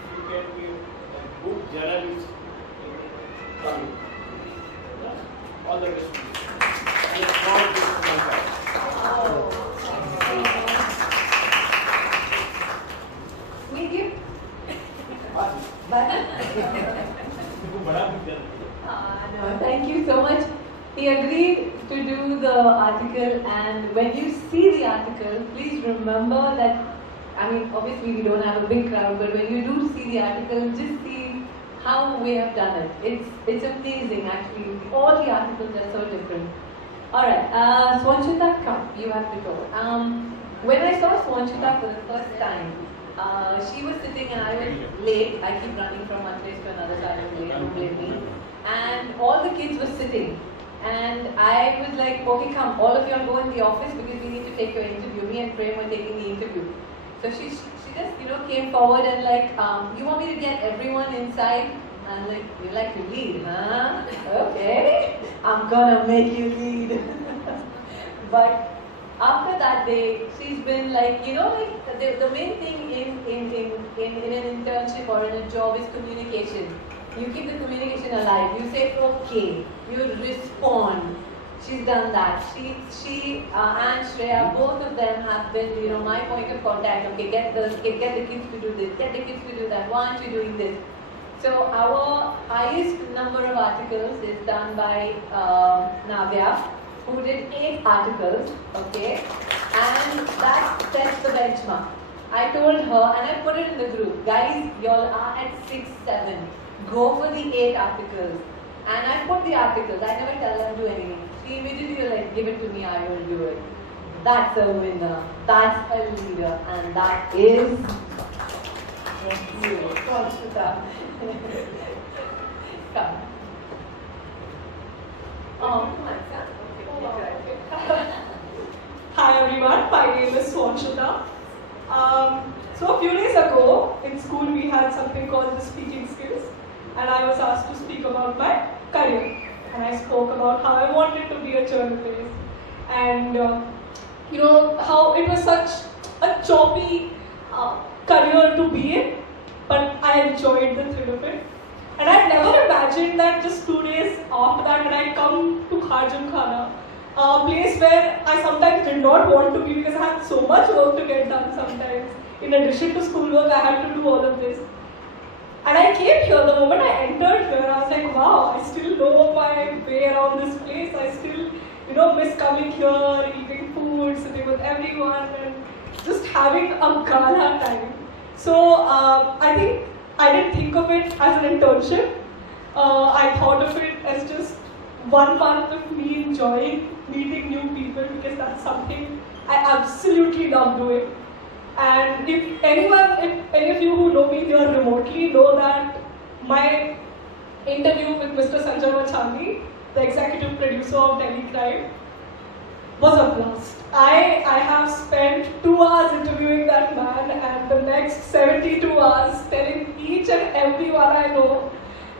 she can be a good journalist in Tamil. All the best to you. And it's not just one time. We give. No, thank you so much. He agreed to do the article, and when you see the article, please remember that, I mean, obviously we don't have a big crowd, but when you do see the article, just see how we have done it. It's amazing actually. All the articles are so different. Alright, Swanchita, come, you have to go. When I saw Swanchita for the first time, she was sitting and I was late. I keep running from one place to another, so I was late, don't blame me. And all the kids were sitting. And I was like, okay, come, all of you all go in the office because we need to take your interview. Me and Prem were taking the interview. So she just, came forward and like, you want me to get everyone inside? And I'm like, you like to lead, huh? Okay, I'm gonna make you lead. But after that day, she's been like, the main thing in an internship or in a job is communication. You keep the communication alive. You say okay. You respond. She's done that. She and Shreya, both of them have been, my point of contact. Okay, get the kids to do this. Get the kids to do that. Why aren't you doing this? So our highest number of articles is done by Navya, who did 8 articles. Okay, and that sets the benchmark. I told her, and I put it in the group, guys, y'all are at 6, 7. Go for the 8 articles. And I put the articles. I never tell them to do anything. She immediately like, give it to me, I will do it. That's a winner. That's a leader. And that is you, Swanchita. Come. Oh, come on, okay. Hi everyone, my name is Swanchita. So a few days ago in school we had something called the speaking skills, and I was asked to speak about my career, and I spoke about how I wanted to be a journalist, and how it was such a choppy career to be in, but I enjoyed the thrill of it. And I never imagined that just 2 days after that when I come to Khajum Khana, a place where I sometimes did not want to be because I had so much work to get done sometimes. In addition to schoolwork, I had to do all of this. And I came here, the moment I entered here, I was like, wow, I still know my way around this place. I still, miss coming here, eating food, sitting with everyone, and just having a gala time. So I think I didn't think of it as an internship. I thought of it as just 1 month of me enjoying meeting new people because that's something I absolutely love doing. And if any of you who know me here remotely know that my interview with Mr. Sanjay Vachani, the executive producer of Delhi Crime, was a blast. I have spent 2 hours interviewing that man and the next 72 hours telling each and everyone I know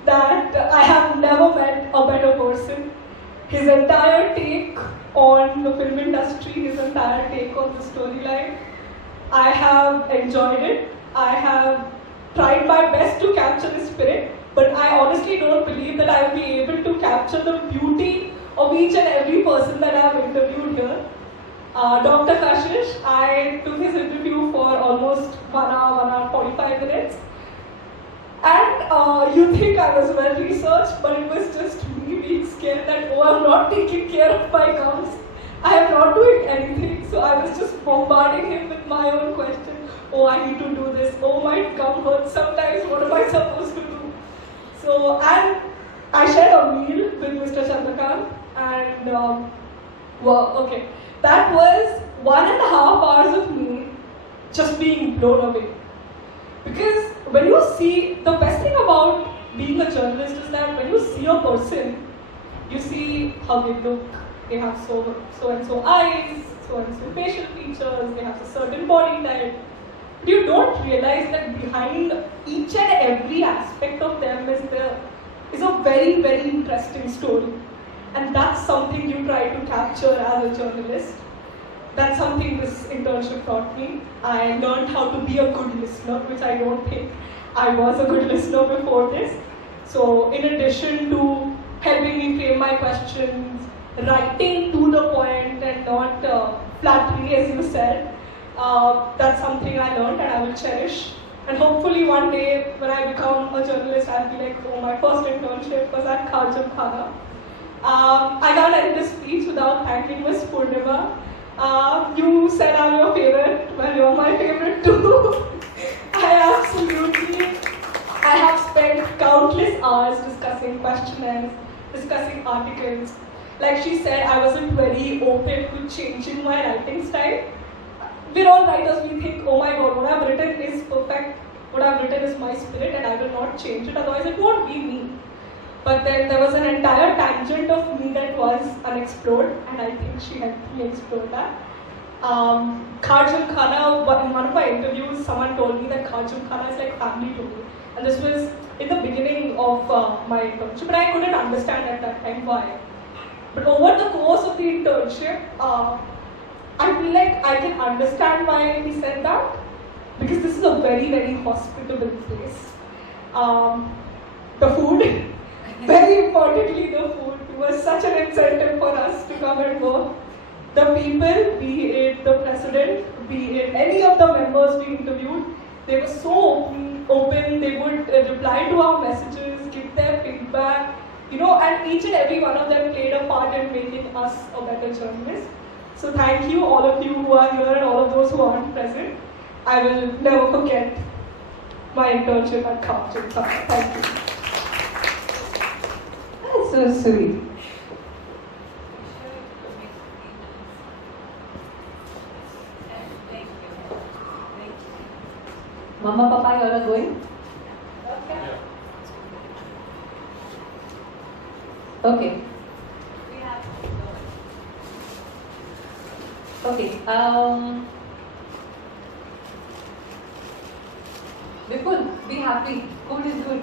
that I have never met a better person. His entire take on the film industry, his entire take on the storyline, I have enjoyed it. I have tried my best to capture his spirit, but I honestly don't believe that I will be able to capture the beauty of each and every person that I have interviewed here. Dr. Kashish, I took his interview for almost 1 hour, 45 minutes. And you think I was well researched, but it was just me being scared that, oh, I'm not taking care of my gums. I am not doing anything. So I was just bombarding him with my own questions. Oh, I need to do this. Oh, my gum hurts sometimes. What am I supposed to do? So, and I shared a meal with Mr. Chandrakant, and that was 1.5 hours of me just being blown away. Because when you see, the best thing about being a journalist is that when you see a person, you see how they look. They have so and so eyes, so and so facial features, they have a certain body type. But you don't realize that behind each and every aspect of them is a very, very interesting story. And that's something you try to capture as a journalist. That's something this internship taught me. I learned how to be a good listener, which I don't think I was a good listener before this. So in addition to helping me frame my questions, writing to the point and not flattery, as you said, that's something I learned and I will cherish. And hopefully one day when I become a journalist, I'll be like, oh, my first internship was at Jamnabai. I can't end this speech without thanking Ms. Purnima. You said I'm your favorite. Well, you're my favorite too. I have spent countless hours discussing questionnaires, discussing articles. Like she said, I wasn't very open to changing my writing style. We're all writers, we think, oh my god, what I've written is perfect. What I've written is my spirit and I will not change it, otherwise it won't be me. But then there was an entire tangent of me that was unexplored, and I think she helped me explore that. Kharjum Khana, in one of my interviews, someone told me that Kharjum Khana is like family to me. And this was in the beginning of my internship, but I couldn't understand at that time why. But over the course of the internship, I feel like I can understand why he said that, because this is a very, very hospitable place. The food. Very importantly, the food was such an incentive for us to come and work. The people, be it the president, be it any of the members we interviewed, they were so open, they would reply to our messages, give their feedback, and each and every one of them played a part in making us a better journalist. So thank you, all of you who are here and all of those who aren't present. I will never forget my internship at Kharjum. Thank you. So sweet. Mama, Papa, you all are going? Okay. Okay. Vipul, be happy. Good is good.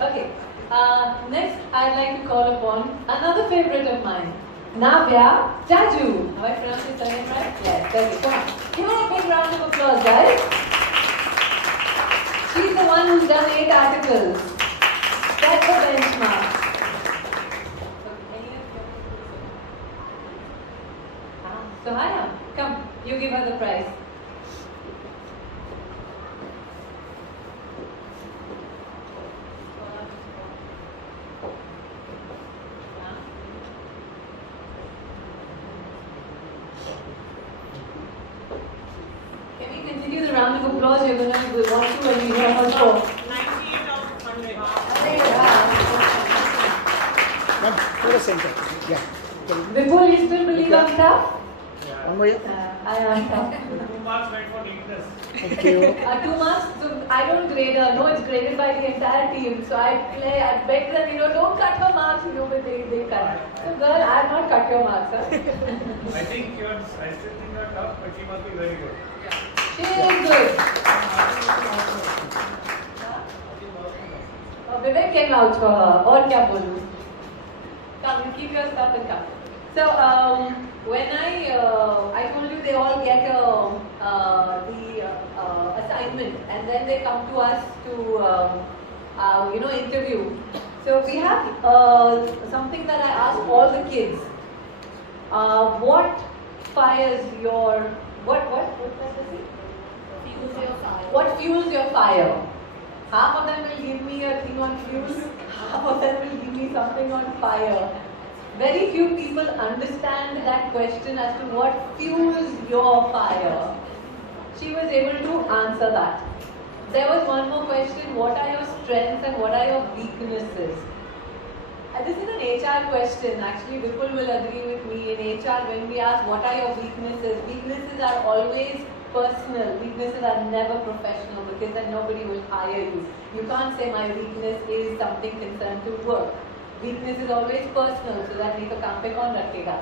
Okay. Next, I'd like to call upon another favorite of mine, Navya Jaju. Have I pronounced your surname right? Yes. Okay. Come on. Give her a big round of applause, guys. She's the one who's done 8 articles. Set the benchmark. So Haya, come. You give her the prize. Continue the round of applause. You're going to want to when you hear her show. 98 out of 100. Ma'am, for a center. Yeah. Before you still believe I'm tough? Yeah. One more year? I am tough. 2 marks went for neatness. Thank you. 2 marks, so I don't grade her. No, it's graded by the entire team. So I beg them, don't cut her marks, but they cut. So girl, I have not cut your marks. Huh? I still think you're tough, but she must be very good. She is good. Vivek came out for her. Or kya bolu? Come, you keep your stuff and come. So when I told you they all get the assignment, and then they come to us to interview. So we have something that I ask all the kids. What fires your what fuels your fire? Half of them will give me a thing on fuels, half of them will give me something on fire. Very few people understand that question as to what fuels your fire. She was able to answer that. There was one more question. What are your strengths and what are your weaknesses? This is an HR question. Actually, Vipul will agree with me. In HR, when we ask what are your weaknesses, weaknesses are always personal. Weaknesses are never professional because then nobody will hire you. You can't say my weakness is something concerned to work. Weakness is always personal, so that means काम पे कौन रखेगा?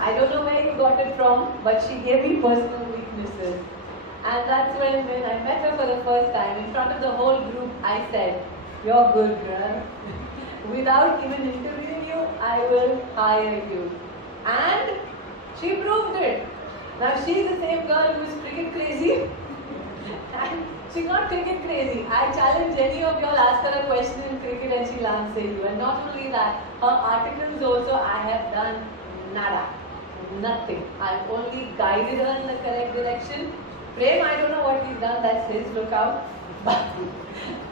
I don't know where you got it from, but she gave me personal weaknesses. And that's when I met her for the first time, in front of the whole group, I said, "You're good, girl." Without even interviewing you, I will hire you. And she proved it. Now she's the same girl who is cricket crazy. And she's not cricket crazy. I challenge any of y'all, ask her a question in cricket and she'll answer you. And not only that, her articles also I have done nada. Nothing. I've only guided her in the correct direction. Prem, I don't know what he's done, that's his lookout. But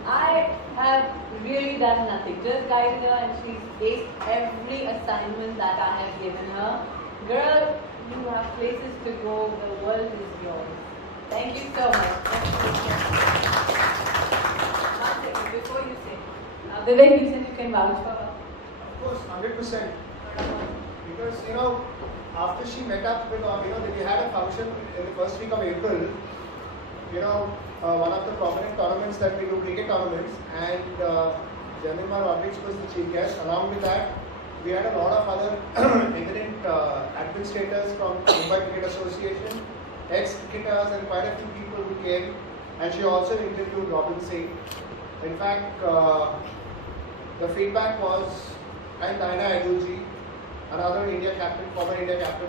I have really done nothing. Just guided her and she's aced every assignment that I have given her. Girl, you have places to go. The world is yours. Thank you so much. One second, before you say. Vivek, you said you can vouch for her. Of course, 100%. Because, after she met up with, we had a function in the first week of April, one of the prominent tournaments that we do, cricket tournaments, and Jamnabai was the chief guest. Along with that, we had a lot of other eminent administrators from Mumbai Cricket Association, ex-cricketers, and quite a few people who came. And she also interviewed Robin Singh. In fact, the feedback was, and Diana Aduji, another India captain, former India captain,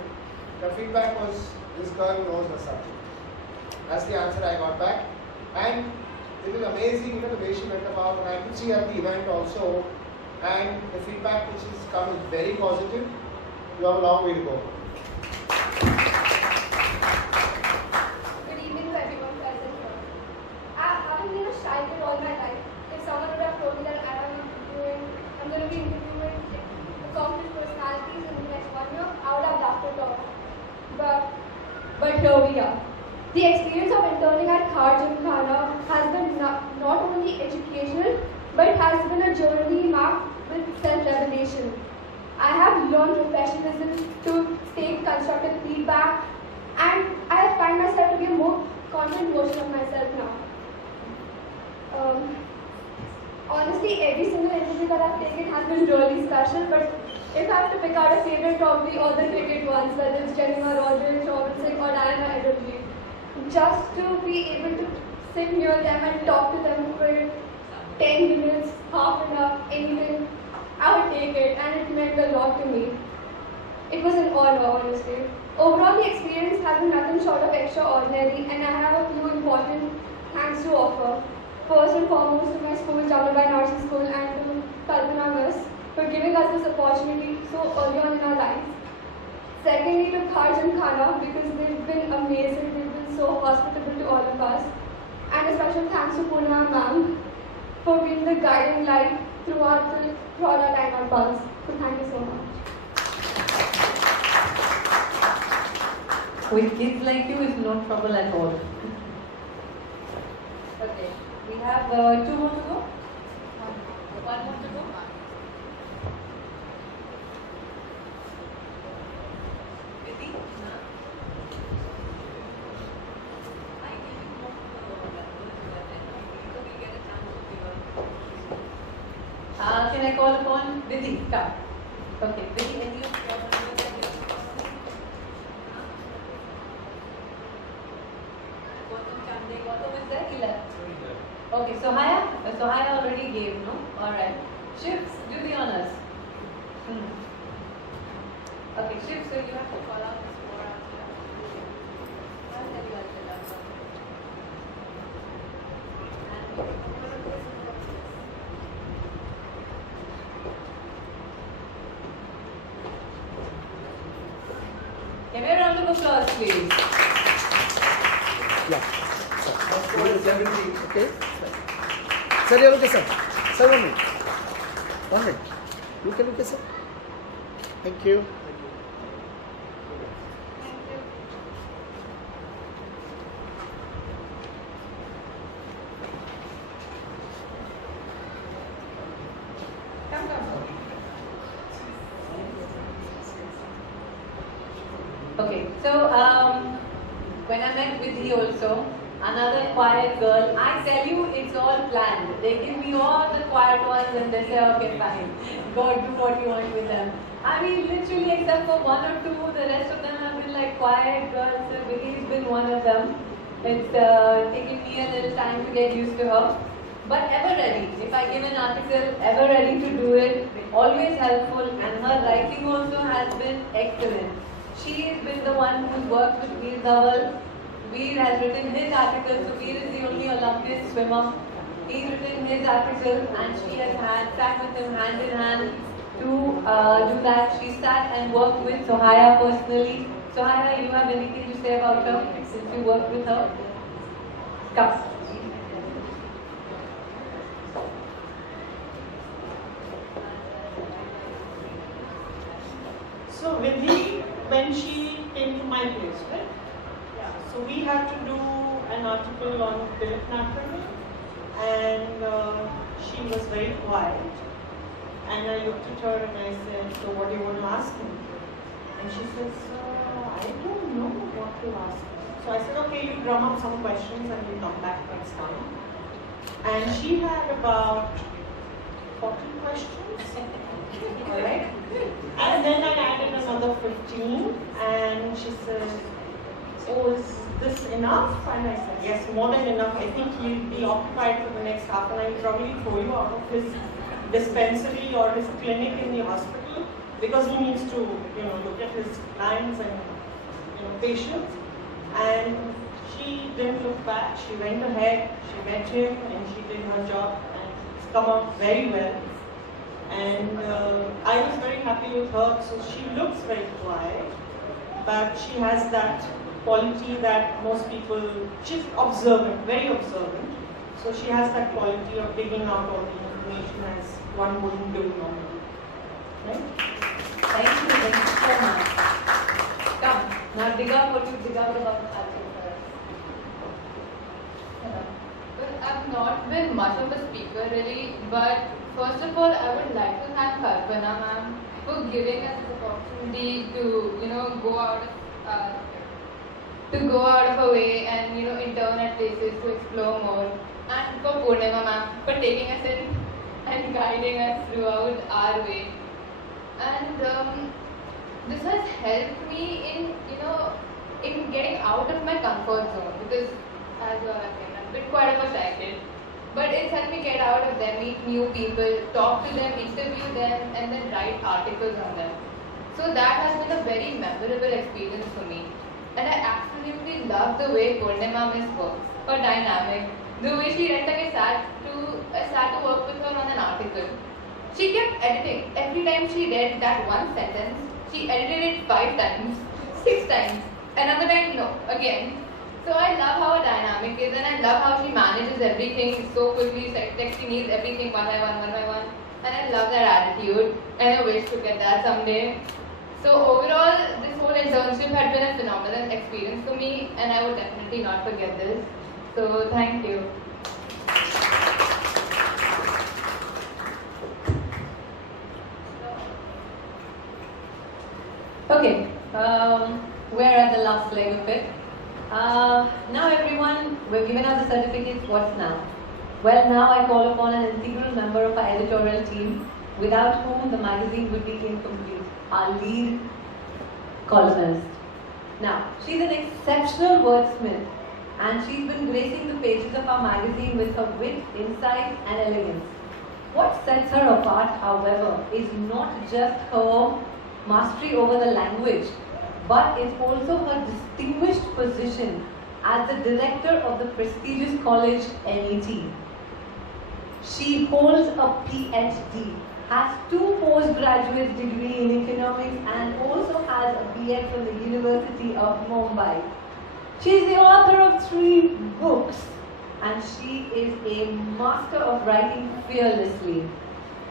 the feedback was, this girl knows her subject. That's the answer I got back. And it was amazing, the way she went about, and I could see at the event also, and the feedback which has come is very positive. You have a long way to go. Good evening to everyone present here. I haven't been a shy kid all my life. If someone would have told me that I'm going to be interviewing accomplished personalities in the next 1 year, I would have laughed it off. But here we are. The experience of interning at Jamnabai has been not only educational, but has been a journey marked with self-revelation. I have learned professionalism to take constructive feedback, and I find myself to be a more confident version of myself now. Honestly, every single interview that I've taken has been really special, but if I have to pick out a favorite, probably all the cricket ones, whether it's Jamnabai, Robin Singh or Diana Aduji. Just to be able to sit near them and talk to them for 10 minutes, half an hour, anything, I would take it, and it meant a lot to me. It was an honor, honestly. Overall, the experience has been nothing short of extraordinary, and I have a few important thanks to offer. First and foremost to my school, Jamnabai Narsee School, and to Kalpana Miss for giving us this opportunity so early on in our lives. Secondly, to Jamnabai because they've been amazing, they've been so hospitable to all of us. And a special thanks to Purna ma'am for being the guiding light throughout our time on Pulse. So thank you so much. With kids like you, it's no trouble at all. Okay, we have 2 more to go. 1 more to go. Can I call upon Vidhi? Come. Okay, Vidhi, any of your Gautam is there? He left. Okay, Sohaya already gave, no? Alright. Shiv, do the honors. Okay, Shiv, so you have to call out this 4 answer. I'll tell you answer that one. Give me a round of applause, please. Yeah. Okay. Sir, you're okay, sir. Sir, 1 minute. 1 minute. You can okay, sir. Thank you. Okay, so when I met Vidhi also, another quiet girl, I tell you it's all planned. They give me all the quiet ones and they say, okay fine, go do what you want with them. I mean literally except for one or two, the rest of them have been like quiet girls. So Vidhi's been one of them. It's taken me a little time to get used to her. But ever ready. If I give an article, ever ready to do it, always helpful, and her writing also has been excellent. She has been the one who's worked with Veer Dhaval. Veer has written his article, so Veer is the only Olympic swimmer. He's written his article and she has sat with him hand in hand to do that. She sat and worked with Sohaya personally. Sohaya, you have anything to say about her since you worked with her? Come. So Vidhi, when she came to my place, right? Yeah. So we had to do an article on Philip Natterman, and she was very quiet. And I looked at her and I said, "So what do you want to ask me?" And she says, "I don't know what to ask." So I said, "Okay, you drum up some questions and you come back next time." And she had about 40 questions. All right. And then I added another 15, and she said, "Oh, is this enough?" And I said, "Yes, more than enough. I think he'll be occupied for the next half an hour. He'll probably throw you out of his dispensary or his clinic in the hospital because he needs to, look at his clients and, patients." And she didn't look back. She went ahead. She met him, and she did her job, and it's come out very well. And I was very happy with her. So she looks very quiet, but she has that quality that most people, she's observant, very observant. So she has that quality of digging out all the information as one wouldn't do normally. Right? Thank you so much. Come, now dig out what you dig out about Arjun for us. Well, I've not been much of a speaker really, but first of all, I would like to thank Kalpana ma'am for giving us this opportunity to, go out of our way and, intern at places to explore more. And for Purnima ma'am for taking us in and guiding us throughout our way. And this has helped me in getting out of my comfort zone because, as you all have seen, I've been quite of a shy kid. But it's helped me get out of them, meet new people, talk to them, interview them, and then write articles on them. So that has been a very memorable experience for me. And I absolutely love the way Purnima Miss works, her dynamic, the way she read, like I sat to work with her on an article. She kept editing. Every time she read that one sentence, she edited it 5 times, 6 times, another time, no, again. So I love how her dynamic is, and I love how she manages everything so quickly, like she needs everything one by one. And I love that attitude, and I wish to get that someday. So overall, this whole internship had been a phenomenal experience for me, and I would definitely not forget this. So thank you. Okay, we're at the last leg of it. Now everyone, we've given out the certificates, what's now? Well, now I call upon an integral member of our editorial team, without whom the magazine would be incomplete, our lead columnist. Now, she's an exceptional wordsmith, and she's been gracing the pages of our magazine with her wit, insight, and elegance. What sets her apart, however, is not just her mastery over the language, but it's also her distinguished position as the director of the prestigious college NET. She holds a PhD, has 2 postgraduate degrees in economics, and also has a BA from the University of Mumbai. She is the author of 3 books, and she is a master of writing fearlessly.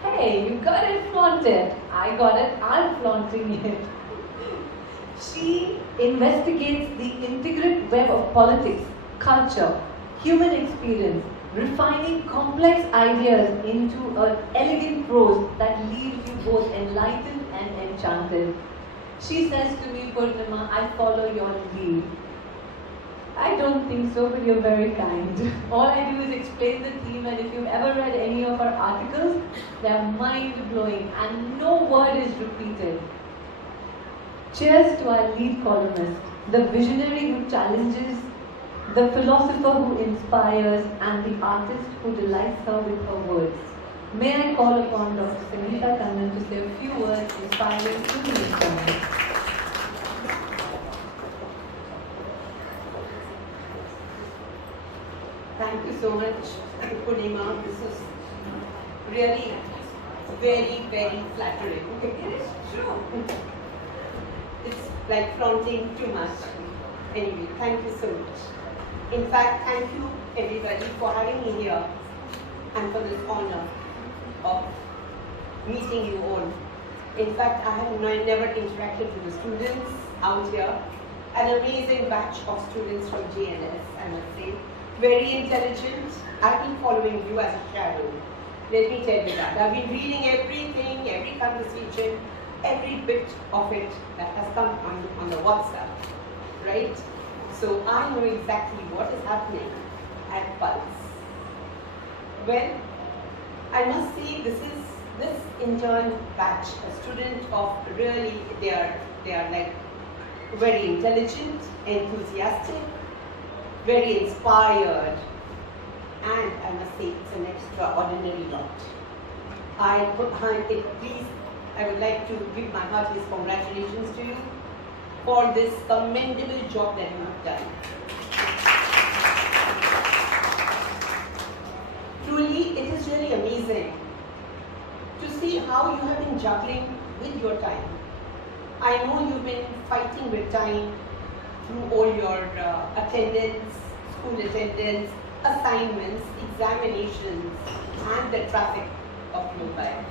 Hey, you got it flaunted. I got it, I'm flaunting it. She investigates the intricate web of politics, culture, human experience, refining complex ideas into an elegant prose that leaves you both enlightened and enchanted. She says to me, Purnima, I follow your lead. I don't think so, but you're very kind. All I do is explain the theme, and if you've ever read any of our articles, they're mind-blowing and no word is repeated. Cheers to our lead columnist, the visionary who challenges, the philosopher who inspires, and the artist who delights her with her words. May I call upon Dr. Sangeeta Kannan to say a few words inspiring to the inspiring. Thank you so much, Purnima. This is really very, very flattering. It is true. It's like flaunting too much. Anyway, thank you so much. In fact, thank you everybody for having me here and for this honor of meeting you all. In fact, I have never interacted with the students out here. An amazing batch of students from JNS, I must say. Very intelligent. I've been following you as a shadow. Let me tell you that. I've been reading everything, every conversation, every bit of it that has come on the WhatsApp, right? So I know exactly what is happening at Pulse. Well, I must say this intern batch, a student of really, they are like very intelligent, enthusiastic, very inspired, and I must say it's an extraordinary lot. I would like to give my heartiest congratulations to you for this commendable job that you have done. Truly, it is really amazing to see how you have been juggling with your time. I know you've been fighting with time through all your attendance, school attendance, assignments, examinations, and the traffic of Mumbai.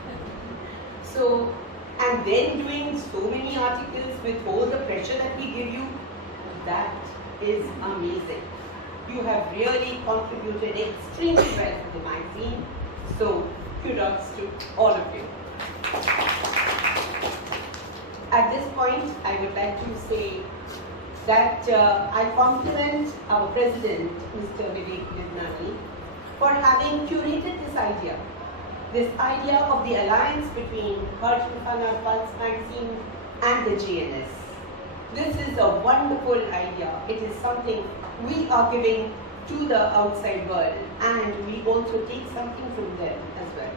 So, and then doing so many articles with all the pressure that we give you, that is amazing. You have really contributed extremely well to the magazine. So, kudos to all of you. At this point, I would like to say that I compliment our president, Mr. Vivek Nidnani, for having curated this idea of the alliance between Kharjan Khana Pulse magazine and the JNS. This is a wonderful idea. It is something we are giving to the outside world, and we also take something from them as well.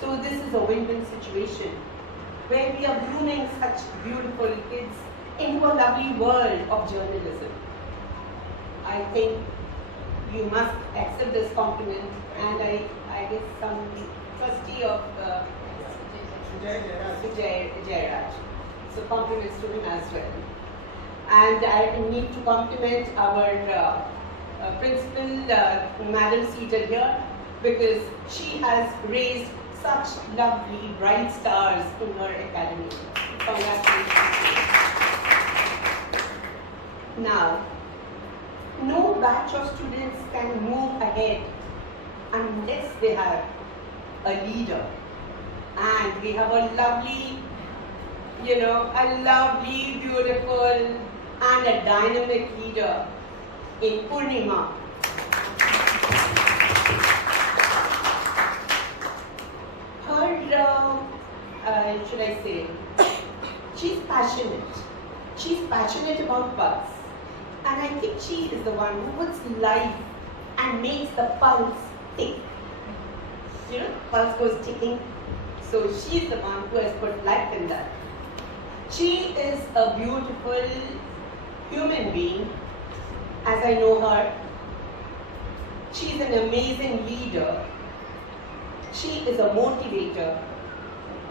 So this is a win-win situation where we are grooming such beautiful kids into a lovely world of journalism. I think you must accept this compliment, and I guess some trustee of Jairaj. So compliments to him as well. And I need to compliment our principal, Madam seated here, because she has raised such lovely, bright stars in her academy. Congratulations. Now, no batch of students can move ahead unless they have a leader. And we have a lovely, a lovely, beautiful, and a dynamic leader in Purnima. Her, should I say, she's passionate. She's passionate about Pulse. And I think she is the one who puts life and makes the pulse tick. Pulse goes ticking. So she's the one who has put life in that. She is a beautiful human being, as I know her. She's an amazing leader. She is a motivator.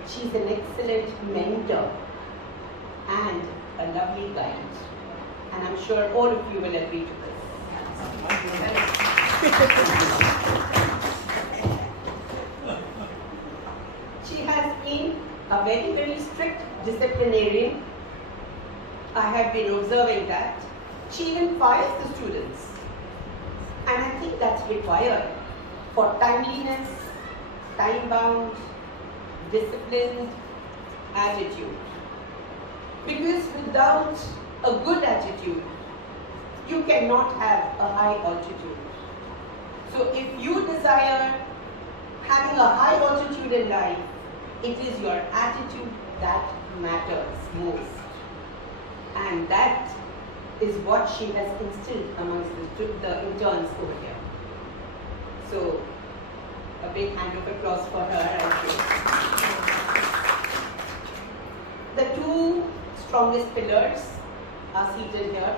She's an excellent mentor and a lovely guide. And I'm sure all of you will agree to this. She has been a very, very strict disciplinarian. I have been observing that. She even fires the students. And I think that's required for timeliness, time-bound, disciplined attitude. Because without a good attitude, you cannot have a high altitude. So if you desire having a high altitude in life, it is your attitude that matters most. And that is what she has instilled amongst the interns over here. So a big hand of applause for her, I think. The two strongest pillars are seated here,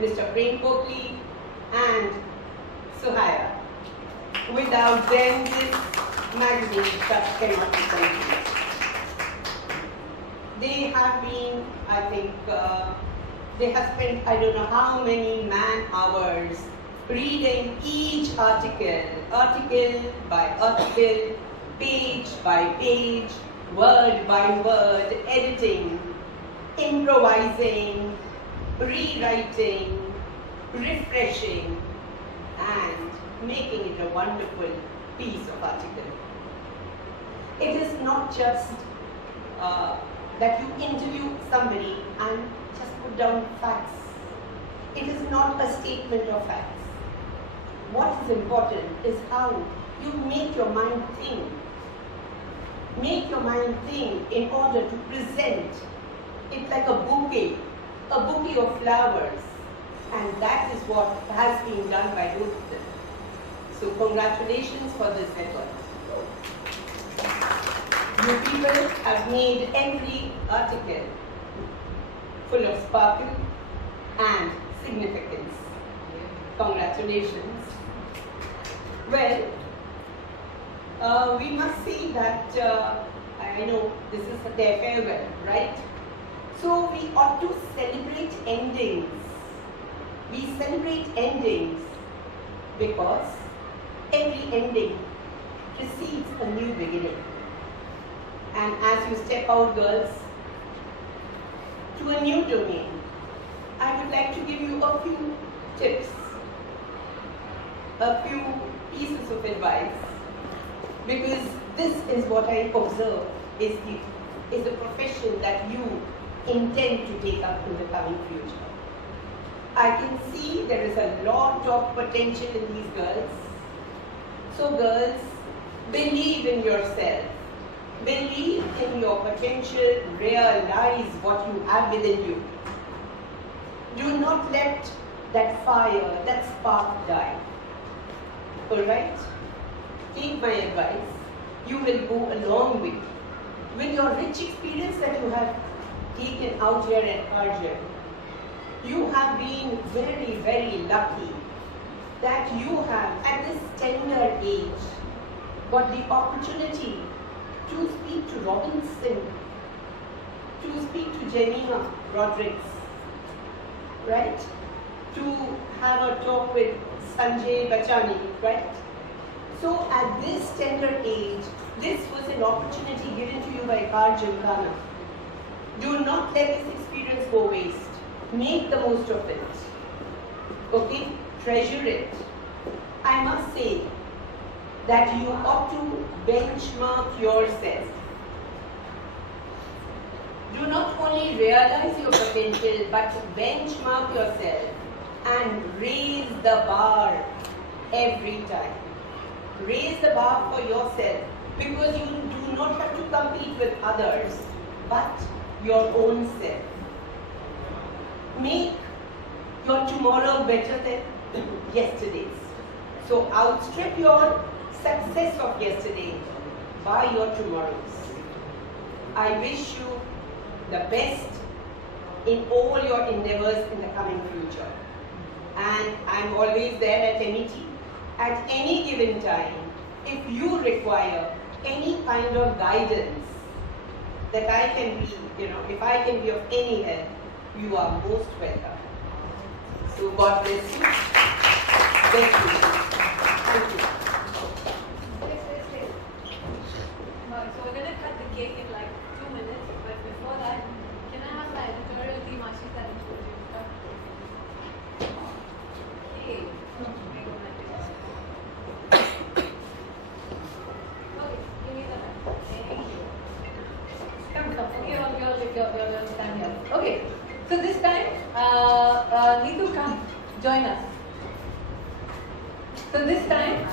Mr. Prem Popley and Suhaya. Without them, this magazine cannot be complete. They have been, I think, they have spent I don't know how many man-hours reading each article by article, page by page, word by word, editing, improvising, rewriting, refreshing, and making it a wonderful piece of article. It is not just that you interview somebody and just put down facts. It is not a statement of facts. What is important is how you make your mind think. Make your mind think in order to present it like a bouquet of flowers. And that is what has been done by both of them. So congratulations for this effort. You people have made every article full of sparkle and significance. Congratulations. Well, we must see that, I know this is their farewell, right? So we ought to celebrate endings. We celebrate endings because every ending precedes a new beginning. And as you step out, girls, to a new domain, I would like to give you a few tips, a few pieces of advice, because this is what I observe is the profession that you intend to take up in the coming future. I can see there is a lot of potential in these girls. So girls, believe in yourself. Believe in your potential, realize what you have within you. Do not let that fire, that spark die. Alright? Take my advice. You will go a long way. With your rich experience that you have taken out here at Arjun, you have been very, very lucky that you have, at this tender age, got the opportunity to speak to Robinson, to speak to Janina Rodriguez, right? To have a talk with Sanjay Bachani, right? So at this tender age, this was an opportunity given to you by Arjun Kana. Do not let this experience go waste. Make the most of it. Okay? Treasure it. I must say that you ought to benchmark yourself. Do not only realize your potential, but benchmark yourself and raise the bar every time. Raise the bar for yourself, because you do not have to compete with others, but your own self. Make your tomorrow better than yesterday's. So outstrip your success of yesterday by your tomorrows. I wish you the best in all your endeavors in the coming future. And I'm always there at any given time. If you require any kind of guidance that I can be, if I can be of any help, you are most welcome. So God bless you. Best wishes. Thank you. So we're going to cut the cake in like 2 minutes, but before that, can I have my editorial team Ashish that introduce you? Hey. Okay, give me the mic. Thank you. Come, you'll stand here. So this time, Neetu, come, join us. So this time,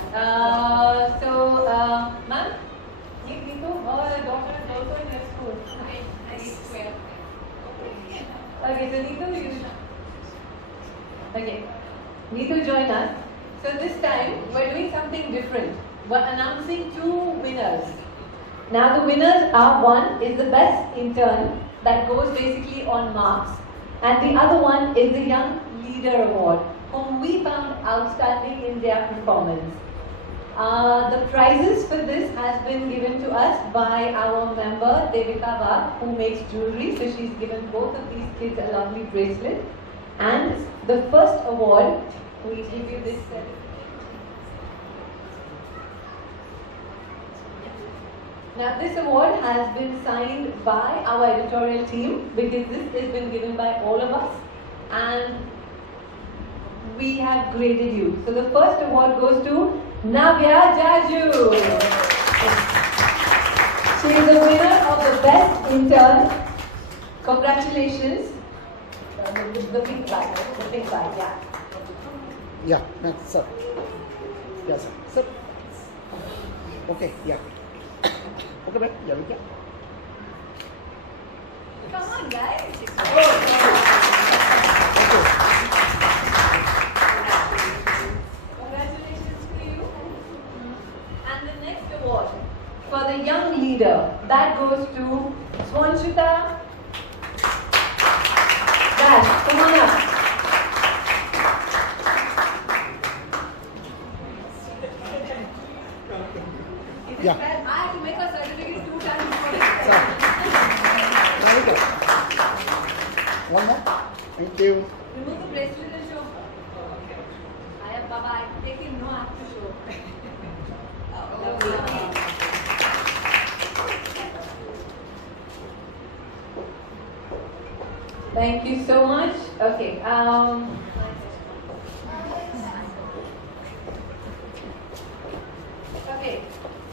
ma'am, Neetu, your daughter is also in your school. Okay, so Neetu, join us. So this time, we're doing something different. We're announcing 2 winners. Now the winners are, one is the best intern that goes basically on marks, and the other one is the Young Leader Award, whom we found outstanding in their performance. The prizes for this has been given to us by our member Devika Bhatt, who makes jewelry. So she's given both of these kids a lovely bracelet. And the first award, we give you this certificate. Now this award has been signed by our editorial team, because this has been given by all of us, and we have graded you. So the first award goes to Navya Jaju. She is the winner of the best intern. Congratulations. The big bag, yeah. Yeah, next, sir. Yes, sir. Okay, yeah. Okay, ma'am. Yeah, we can. Come on, guys. Congratulations to you. And the next award for the Young Leader, that goes to Swanshita. Dash, come on up. Yeah. I have to make a certificate 2 times for it. Very good. One more. Thank you. Remove the bracelet and show. I have Baba. I take him. No, I have to show. Lovely. Thank you so much. Okay. Okay.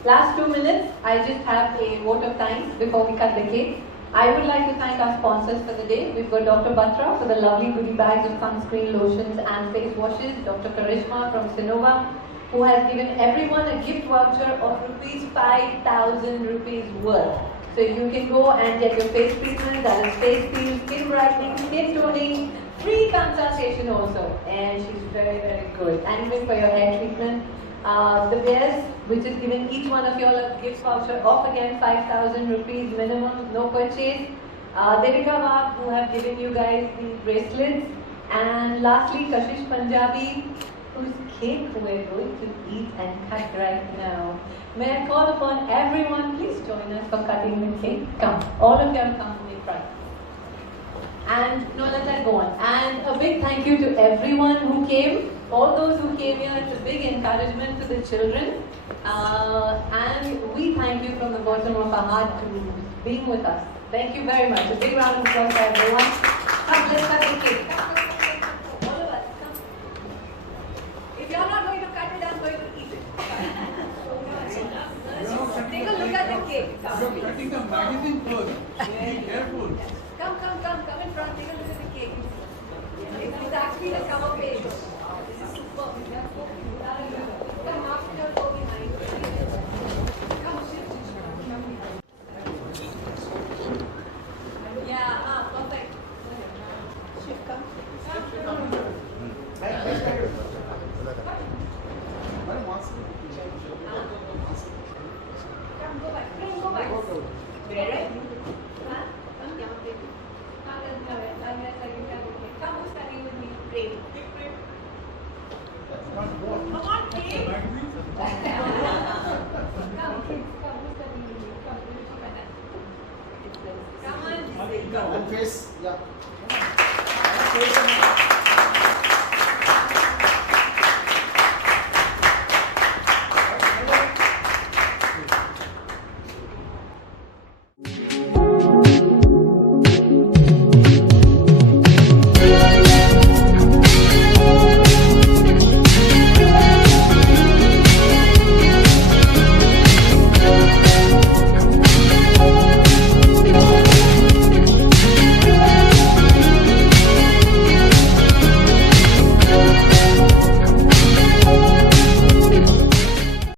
Last 2 minutes. I just have a vote of thanks before we cut the cake. I would like to thank our sponsors for the day. We've got Dr. Batra for the lovely goodie bags of sunscreen, lotions and face washes. Dr. Karishma from Sinova, who has given everyone a gift voucher of ₹5,000 worth. So you can go and get your face treatment, that is face peel, skin brightening, skin toning, free consultation also. And she's very, very good. And even for your hair treatment. The Bears, which is giving each one of you all a gift voucher of again ₹5,000 minimum, no purchase. Devika Bhatt, who have given you guys the bracelets. And lastly, Kashish Punjabi, whose cake we're going to eat and cut right now. May I call upon everyone, please join us for cutting the cake. Come, all of them come to the front. And no, let that go on. And a big thank you to everyone who came. All those who came here, it's a big encouragement to the children. And we thank you from the bottom of our heart to being with us. Thank you very much. A big round of applause for everyone. Come, let's cut the cake. All of us, come. If you're not going to cut it, I'm going to eat it. Take a look at the cake. Come. You're cutting the magazine first. Be careful. Come in front. Take a look at the cake. It's actually the cover page. Come after, go behind. Come, shift. Yeah, perfect. Shift, come. Come, go back. Ready? Come here, baby. Come, who's studying with me? Great. Come on, kid. Come, kids. Come, who's studying with me? Come on. One face, yeah.